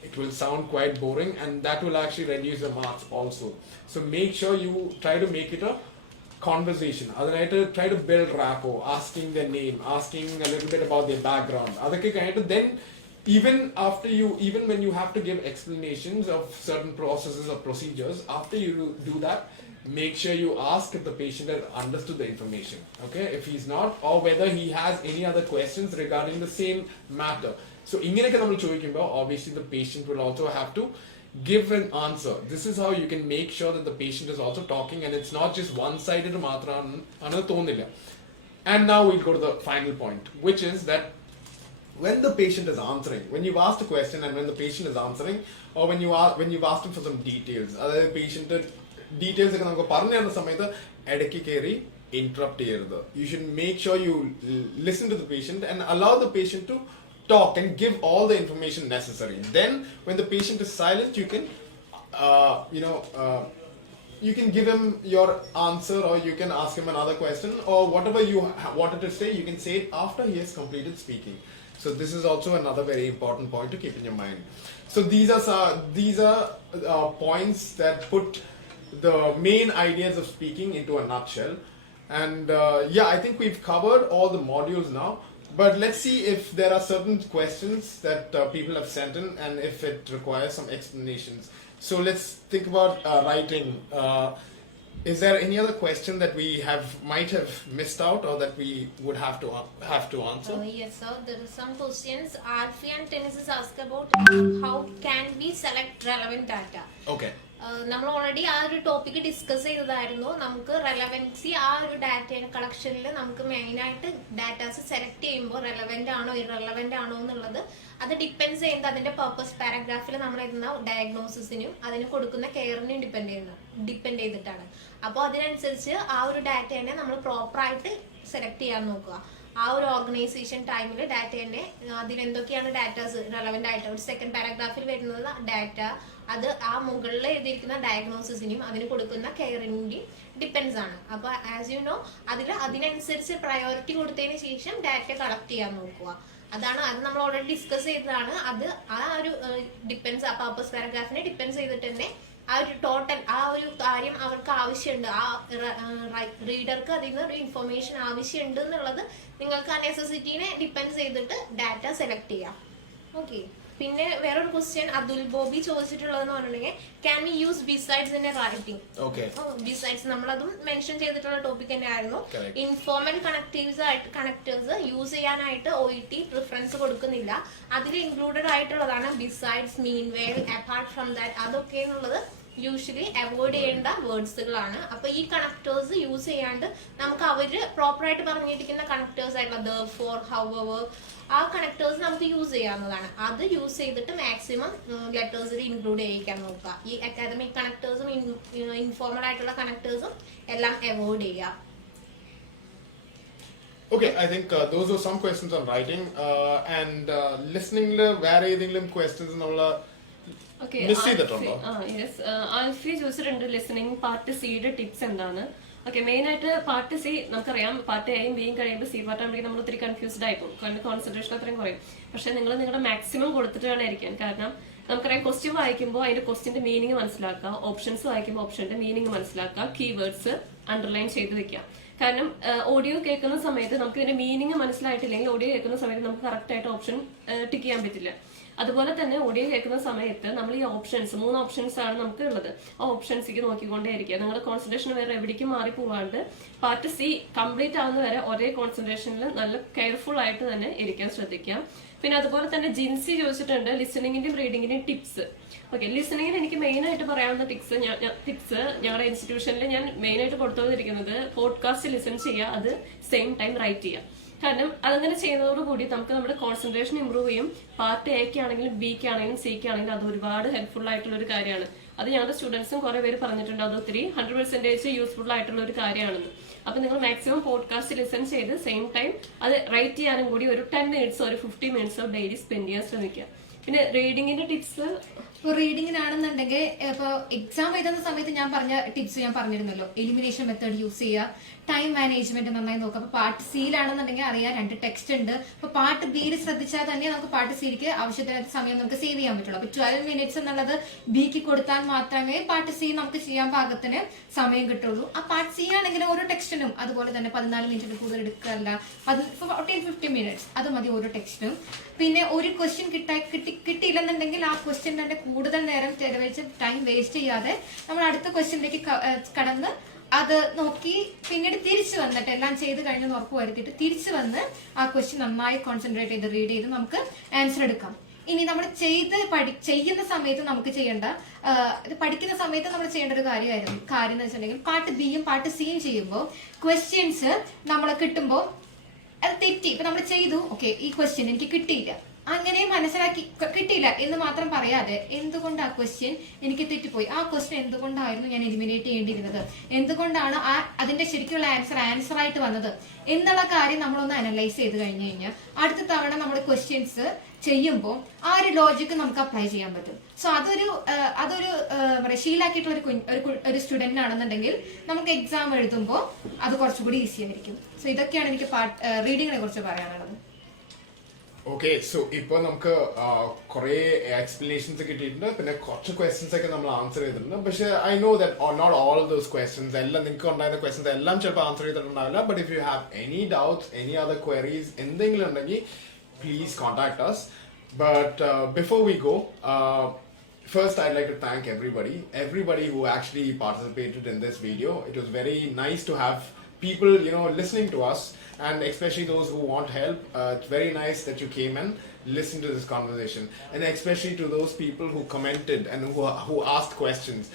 it will sound quite boring, and that will actually reduce the marks also. So make sure you try to make it a conversation. Try to build rapport, asking their name, asking a little bit about their background. Then even when you have to give explanations of certain processes or procedures, after you do that, make sure you ask if the patient has understood the information. Okay, if he's not, or whether he has any other questions regarding the same matter. So ingenekku nammal choikkumbo, obviously the patient will also have to give an answer. This is how you can make sure that the patient is also talking and it's not just one-sided matram anu thonilla. And now we'll go to the final point, which is that when the patient is answering, when you've asked a question and when the patient is answering, or when you've asked him for some details, other patient details ഒക്കെ നമുക്ക് പറഞ്ഞു തരുന്ന സമയത്ത് ഇടയ്ക്ക് കയറി interrupt ചെയ്യരുത്. You should make sure you listen to the patient and allow the patient to talk and give all the information necessary. Then when the patient is silent, you can you can give him your answer, or you can ask him another question, or whatever you wanted to say, you can say it after he has completed speaking. So this is also another very important point to keep in your mind. So these are points that put the main ideas of speaking into a nutshell. And I think we've covered all the modules now. But let's see if there are certain questions that people have sent in, and if it requires some explanations. So let's think about writing. Is there any other question that we might have missed out, or that we would have to answer? Yes, sir. There are some questions. Alfie and Tennis is asked about how can we select relevant data. Okay. നമ്മൾ already ആ ഒരു topic discuss ചെയ്തതായിരുന്നു. നമുക്ക് relevancy ആ ഒരു data കളക്ഷനിൽ നമുക്ക് മെയിനായിട്ട് datas select ചെയ്യുമ്പോൾ റെലവെന്റ് ആണോ ഇറെലവെന്റ് ആണോ എന്നുള്ളത് അത് ഡിപ്പെൻഡ്സ് ചെയ്യുന്നത് അതിന്റെ പർപ്പസ് പാരഗ്രാഫിൽ നമ്മൾ എഴുതുന്ന ഡയഗ്നോസിസിനും അതിന് കൊടുക്കുന്ന കെയറിനും ഡിപ്പെൻഡ് ചെയ്തിട്ടാണ്. അപ്പോൾ അതിനനുസരിച്ച് ആ ഒരു ഡാറ്റേനെ നമ്മൾ പ്രോപ്പറായിട്ട് സെലക്ട് ചെയ്യാൻ നോക്കുക. ആ ഒരു ഓർഗനൈസേഷൻ ടൈമിൽ ഡാറ്റേനെ അതിലെന്തൊക്കെയാണ് ഡാറ്റാസ് റെലവെന്റ് ആയിട്ട് ഒരു സെക്കൻഡ് പാരഗ്രാഫിൽ വരുന്നത് ഡാറ്റ അത് ആ മുകളിൽ എഴുതിയിരിക്കുന്ന ഡയഗ്നോസിസിനും അതിന് കൊടുക്കുന്ന കെയറിന്റെയും ഡിപ്പെൻസ് ആണ്. അപ്പൊ ആസ് യു നോ അതിനനുസരിച്ച് പ്രയോറിറ്റി കൊടുത്തതിന് ശേഷം ഡാറ്റ കളക്ട് ചെയ്യാൻ നോക്കുക. അത് നമ്മൾ ഓൾറെഡി ഡിസ്കസ് ചെയ്തതാണ്. അത് ആ ഒരു ഡിപ്പെൻസ് ആ പർപ്പസ് പാരഗ്രാഫിനെ ഡിപ്പെൻസ് ചെയ്തിട്ട് തന്നെ ആ ഒരു ടോട്ടൽ ആ ഒരു കാര്യം അവർക്ക് ആവശ്യമുണ്ട്, ആ റീഡർക്ക് അതിൽ നിന്ന് ഒരു ഇൻഫർമേഷൻ ആവശ്യമുണ്ട് എന്നുള്ളത് നിങ്ങൾക്ക് ആ നെസസിറ്റിനെ ഡിപ്പെൻഡ് ചെയ്തിട്ട് ഡാറ്റ സെലക്ട് ചെയ്യാം. ഓക്കെ. പിന്നെ വേറൊരു ക്വസ്റ്റ്യൻ അബ്ദുൽ ബോബി ചോദിച്ചിട്ടുള്ളതെന്ന് പറഞ്ഞിട്ടുണ്ടെങ്കിൽ can we use besides in a writing? Besides നമ്മളതും മെൻഷൻ ചെയ്തിട്ടുള്ള ടോപ്പിക് തന്നെയായിരുന്നു. ഇൻഫോർമൽ കണക്ടേഴ്സ് യൂസ് ചെയ്യാനായിട്ട് OET പ്രിഫറൻസ് കൊടുക്കുന്നില്ല. അതിൽ ഇൻക്ലൂഡഡ് ആയിട്ടുള്ളതാണ് besides, meanwhile, apart from that. അതൊക്കെ എന്നുള്ളത് യൂഷ്വലി അവോയ്ഡ് ചെയ്യേണ്ട വേർഡ്സുകളാണ്. അപ്പൊ ഈ കണക്ടേഴ്സ് യൂസ് ചെയ്യാണ്ട് നമുക്ക് അവര് പ്രോപ്പറായിട്ട് പറഞ്ഞിരിക്കുന്ന കണക്ടേഴ്സ് ആയിട്ടുള്ള therefore, however ആ കണക്ടേഴ്സ് നമുക്ക് യൂസ് ചെയ്യാവുന്നതാണ്. അത് യൂസ് ചെയ്തിട്ട് മാക്സിമം ലെറ്റേഴ്സിൽ ഇൻക്ലൂഡ് ചെയ്യിക്കാൻ നോക്കുക. ഈ അക്കാദമിക് കണക്ടേഴ്സും ഇൻഫോർമൽ ആയിട്ടുള്ള കണക്ടേഴ്സും എല്ലാം അവോയ്ഡ് ചെയ്യുക. Okay, I think those were some questions on writing and listening. വേറെ ഏതെങ്കിലും questions എന്നുള്ള മിസ് ചെയ്തിട്ടുണ്ടോ? ആൽഫി ചോദിച്ചിട്ടുണ്ട് ലിസണിംഗ് പാർട്ട് സിയുടെ ടിപ്സ് എന്താണ്. ഓക്കെ, മെയിൻ ആയിട്ട് പാർട്ട് സി നമുക്കറിയാം. പാർട്ട് എയും ബിയും കഴിയുമ്പോൾ സി പാർട്ട് ആണെങ്കിൽ നമ്മൾ ഒത്തിരി കൺഫ്യൂസ്ഡ് ആയിപ്പോകും. കാരണം കോൺസെൻട്രേഷൻ അത്രയും കുറയും. പക്ഷെ നിങ്ങൾ നിങ്ങളുടെ മാക്സിമം കൊടുത്തിട്ട് വേണം ഇരിക്കാൻ. കാരണം നമുക്കറിയാം ക്വസ്റ്റ്യൻ വായിക്കുമ്പോൾ അതിന്റെ ക്വസ്റ്റ്യന്റെ മീനിങ് മനസ്സിലാക്കുക, ഓപ്ഷൻസ് വായിക്കുമ്പോൾ ഓപ്ഷന്റെ മീനിങ് മനസ്സിലാക്കുക, കീവേഡ്സ് അണ്ടർലൈൻ ചെയ്ത് വെക്കാം. കാരണം ഓഡിയോ കേൾക്കുന്ന സമയത്ത് നമുക്ക് ഇതിന്റെ മീനിങ് മനസ്സിലായിട്ടില്ലെങ്കിൽ ഓഡിയോ കേൾക്കുന്ന സമയത്ത് നമുക്ക് കറക്റ്റ് ആയിട്ട് ഓപ്ഷൻ ടിക്ക് ചെയ്യാൻ പറ്റില്ല. അതുപോലെ തന്നെ ഓഡിയോ കേൾക്കുന്ന സമയത്ത് നമ്മൾ ഈ ഓപ്ഷൻസ് 3 ഓപ്ഷൻസ് ആണ് നമുക്ക് ഉള്ളത്. ആ ഓപ്ഷൻസിക്ക് നോക്കിക്കൊണ്ടേ ഇരിക്കുക. നിങ്ങളുടെ കോൺസെൻട്രേഷൻ വേറെ എവിടേക്കും മാറി പോവാണ്ട് പാർട്ട് സി കംപ്ലീറ്റ് ആവുന്ന വരെ ഒരേ കോൺസെൻട്രേഷനിൽ നല്ല കെയർഫുൾ ആയിട്ട് തന്നെ ഇരിക്കാൻ ശ്രദ്ധിക്കാം. പിന്നെ അതുപോലെ തന്നെ ജിൻസി ചോദിച്ചിട്ടുണ്ട് ലിസണിങ്ങിന്റെയും റീഡിങ്ങിന്റെയും ടിപ്സ്. ഓക്കെ, ലിസണിങ്ങിന് എനിക്ക് മെയിൻ ആയിട്ട് പറയാവുന്ന ടിപ്സ് ഞങ്ങളുടെ ഇൻസ്റ്റിറ്റ്യൂഷനിൽ ഞാൻ മെയിൻ ആയിട്ട് കൊടുത്തുകൊണ്ടിരിക്കുന്നത് പോഡ്കാസ്റ്റ് ലിസൺ ചെയ്യുക, അത് സെയിം ടൈം റൈറ്റ് ചെയ്യുക. കാരണം അതങ്ങനെ ചെയ്യുന്നതോടുകൂടി നമുക്ക് നമ്മുടെ കോൺസെൻട്രേഷൻ ഇമ്പ്രൂവ് ചെയ്യും. പാർട്ട് എക്ക് ആണെങ്കിലും ബിക്ക് ആണെങ്കിലും സിക്ക് ആണെങ്കിലും അത് ഒരുപാട് ഹെൽപ്ഫുൾ ആയിട്ടുള്ള ഒരു കാര്യമാണ്. അത് ഞങ്ങളുടെ സ്റ്റുഡൻസും കുറെ പേര് പറഞ്ഞിട്ടുണ്ട് അത് ഒത്തിരി 100% യൂസ്ഫുൾ ആയിട്ടുള്ള ഒരു കാര്യമാണെന്ന്. അപ്പൊ നിങ്ങൾ മാക്സിമം പോഡ്കാസ്റ്റ് ലിസൺ ചെയ്ത് സെയിം ടൈം അത് റൈറ്റ് ചെയ്യാനും കൂടി ഒരു 10 മിനിറ്റ്സോ ഒരു 15 മിനിറ്റ്സോ ഡെയിലി സ്പെൻഡ് ചെയ്യാൻ ശ്രമിക്കുക. പിന്നെ റീഡിങ്ങിന്റെ ടിപ്സ് ഇപ്പോൾ റീഡിങ്ങിനാണെന്നുണ്ടെങ്കിൽ ഇപ്പോൾ എക്സാം എഴുതുന്ന സമയത്ത് ഞാൻ പറഞ്ഞ ടിപ്സ് ഞാൻ പറഞ്ഞിരുന്നല്ലോ. എലിമിനേഷൻ മെത്തേഡ് യൂസ് ചെയ്യുക, ടൈം മാനേജ്മെന്റ് നന്നായി നോക്കുക. അപ്പൊ പാർട്ട് സിയിലാണെന്നുണ്ടെങ്കിൽ അറിയാം 2 ടെക്സ്റ്റ് ഉണ്ട്. അപ്പൊ പാർട്ട് ബിയിൽ ശ്രദ്ധിച്ചാൽ തന്നെ നമുക്ക് പാർട്ട് സിക്ക് ആവശ്യത്തിന് സമയം നമുക്ക് സേവ് ചെയ്യാൻ പറ്റുള്ളൂ. അപ്പൊ 12 മിനിറ്റ്സ് എന്നുള്ളത് ബിക്ക് കൊടുത്താൽ മാത്രമേ പാർട്ട് സി നമുക്ക് ചെയ്യാൻ പാകത്തിന് സമയം കിട്ടുള്ളൂ. ആ പാർട്ട് സി ആണെങ്കിലും ഓരോ ടെക്സ്റ്റിനും അതുപോലെ തന്നെ 14 മിനിറ്റിൽ കൂടുതൽ എടുക്കാറില്ല, 14-15 മിനിറ്റ്സ് അത് മതി ഓരോ ടെക്സ്റ്റിനും. പിന്നെ ഒരു ക്വസ്റ്റ്യൻ കിട്ടിയില്ലെന്നുണ്ടെങ്കിൽ ആ ക്വസ്റ്റ്യൻ തന്നെ കൂടുതൽ നേരം ചെലവഴിച്ച് ടൈം വേസ്റ്റ് ചെയ്യാതെ നമ്മൾ അടുത്ത ക്വസ്റ്റ്യനിലേക്ക് കടന്ന് അത് നോക്കി പിന്നീട് തിരിച്ചു വന്നിട്ട് എല്ലാം ചെയ്ത് കഴിഞ്ഞ് ഉറപ്പ് വരുത്തിയിട്ട് തിരിച്ചു വന്ന് ആ ക്വസ്റ്റ്യൻ നന്നായി കോൺസെൻട്രേറ്റ് ചെയ്ത് റീഡ് ചെയ്ത് നമുക്ക് ആൻസർ എടുക്കാം. ഇനി നമ്മൾ ചെയ്യുന്ന സമയത്ത് നമുക്ക് ചെയ്യേണ്ട ഇത് പഠിക്കുന്ന സമയത്ത് നമ്മൾ ചെയ്യേണ്ട ഒരു കാര്യം എന്ന് വെച്ചിട്ടുണ്ടെങ്കിൽ പാർട്ട് ബിയും പാർട്ട് സിയും ചെയ്യുമ്പോൾ ക്വസ്റ്റ്യൻസ് നമ്മൾ കിട്ടുമ്പോൾ അത് തെറ്റി. ഇപ്പൊ നമ്മൾ ചെയ്തു, ഓക്കെ ഈ ക്വസ്റ്റ്യൻ എനിക്ക് കിട്ടിയില്ല, അങ്ങനെ മനസ്സിലാക്കി കിട്ടിയില്ല എന്ന് മാത്രം പറയാതെ എന്തുകൊണ്ട് ആ ക്വസ്റ്റ്യൻ എനിക്ക് തെറ്റിപ്പോയി, ആ ക്വസ്റ്റ്യൻ എന്തുകൊണ്ടായിരുന്നു ഞാൻ എലിമിനേറ്റ് ചെയ്യേണ്ടിയിരുന്നത്, എന്തുകൊണ്ടാണ് അതിന്റെ ശരിക്കുള്ള ആൻസർ ആയിട്ട് വന്നത് എന്നുള്ള കാര്യം നമ്മളൊന്ന് അനലൈസ് ചെയ്ത് കഴിഞ്ഞു കഴിഞ്ഞാൽ അടുത്ത തവണ നമ്മൾ ക്വസ്റ്റ്യൻസ് ചെയ്യുമ്പോൾ ആ ഒരു ലോജിക്ക് നമുക്ക് അപ്ലൈ ചെയ്യാൻ പറ്റും. സോ അതൊരു ശീലാക്കിയിട്ടുള്ള ഒരു സ്റ്റുഡന്റ് ആണെന്നുണ്ടെങ്കിൽ നമുക്ക് എക്സാം എഴുതുമ്പോൾ അത് കുറച്ചുകൂടി ഈസി ആയിരിക്കും. സോ ഇതൊക്കെയാണ് എനിക്ക് റീഡിങ്ങിനെ കുറിച്ച് പറയാനുള്ളത്. ഓക്കെ, സോ ഇപ്പൊ നമുക്ക് കുറെ എക്സ്പ്ലനേഷൻസ് കിട്ടിയിട്ടുണ്ട്, പിന്നെ കുറച്ച് ക്വസ്റ്റ്യൻസ് ഒക്കെ നമ്മൾ ആൻസർ ചെയ്തിട്ടുണ്ട്. പക്ഷെ I know that not all those questions എല്ലാം നിങ്ങൾക്ക് ഉണ്ടായിരുന്ന ക്വസ്റ്റ്യൻസ് എല്ലാം ചിലപ്പോൾ ആൻസർ ചെയ്തിട്ടുണ്ടാവില്ല. But if you have any doubts, any other queries എന്തെങ്കിലും ഉണ്ടെങ്കിൽ please contact us. But before we go, first I'd like to thank everybody who actually participated in this video. It was very nice to have people, listening to us, and especially those who want help. It's very nice that you came and listened to this conversation, and especially to those people who commented and who asked questions.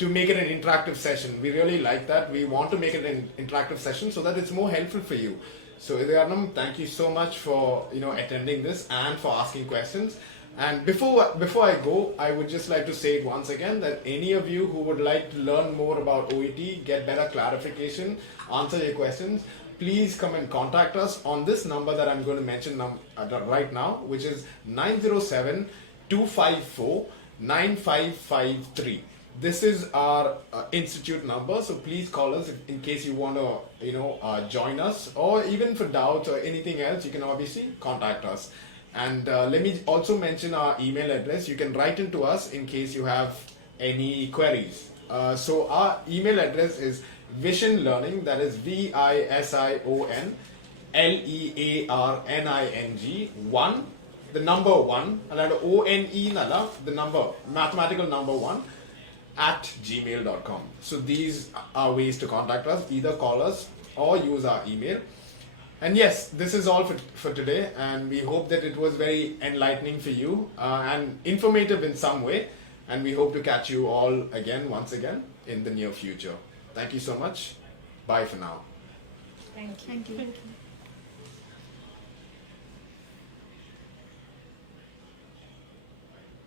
To make it an interactive session, we really like that. We want to make it an interactive session so that it's more helpful for you. So Idayanam, thank you so much for attending this and for asking questions. And before I go, I would just like to say it once again that any of you who would like to learn more about OET, get better clarification, answer your questions, please come and contact us on this number that I'm going to mention right now, which is 907-254-9553. This is our institute number, so please call us in case you want to, join us, or even for doubts or anything else, you can obviously contact us. And let me also mention our email address. You can write into us in case you have any queries. So our email address is VISION LEARNING, that is VISION LEARNING 1, the number 1, and ONE nalla, the number, mathematical number 1, @gmail.com. So these are ways to contact us. Either call us or use our email. And yes, this is all for today, and we hope that it was very enlightening for you and informative in some way, and we hope to catch you all once again in the near future. Thank you so much. Bye for now. Thank you. Thank you.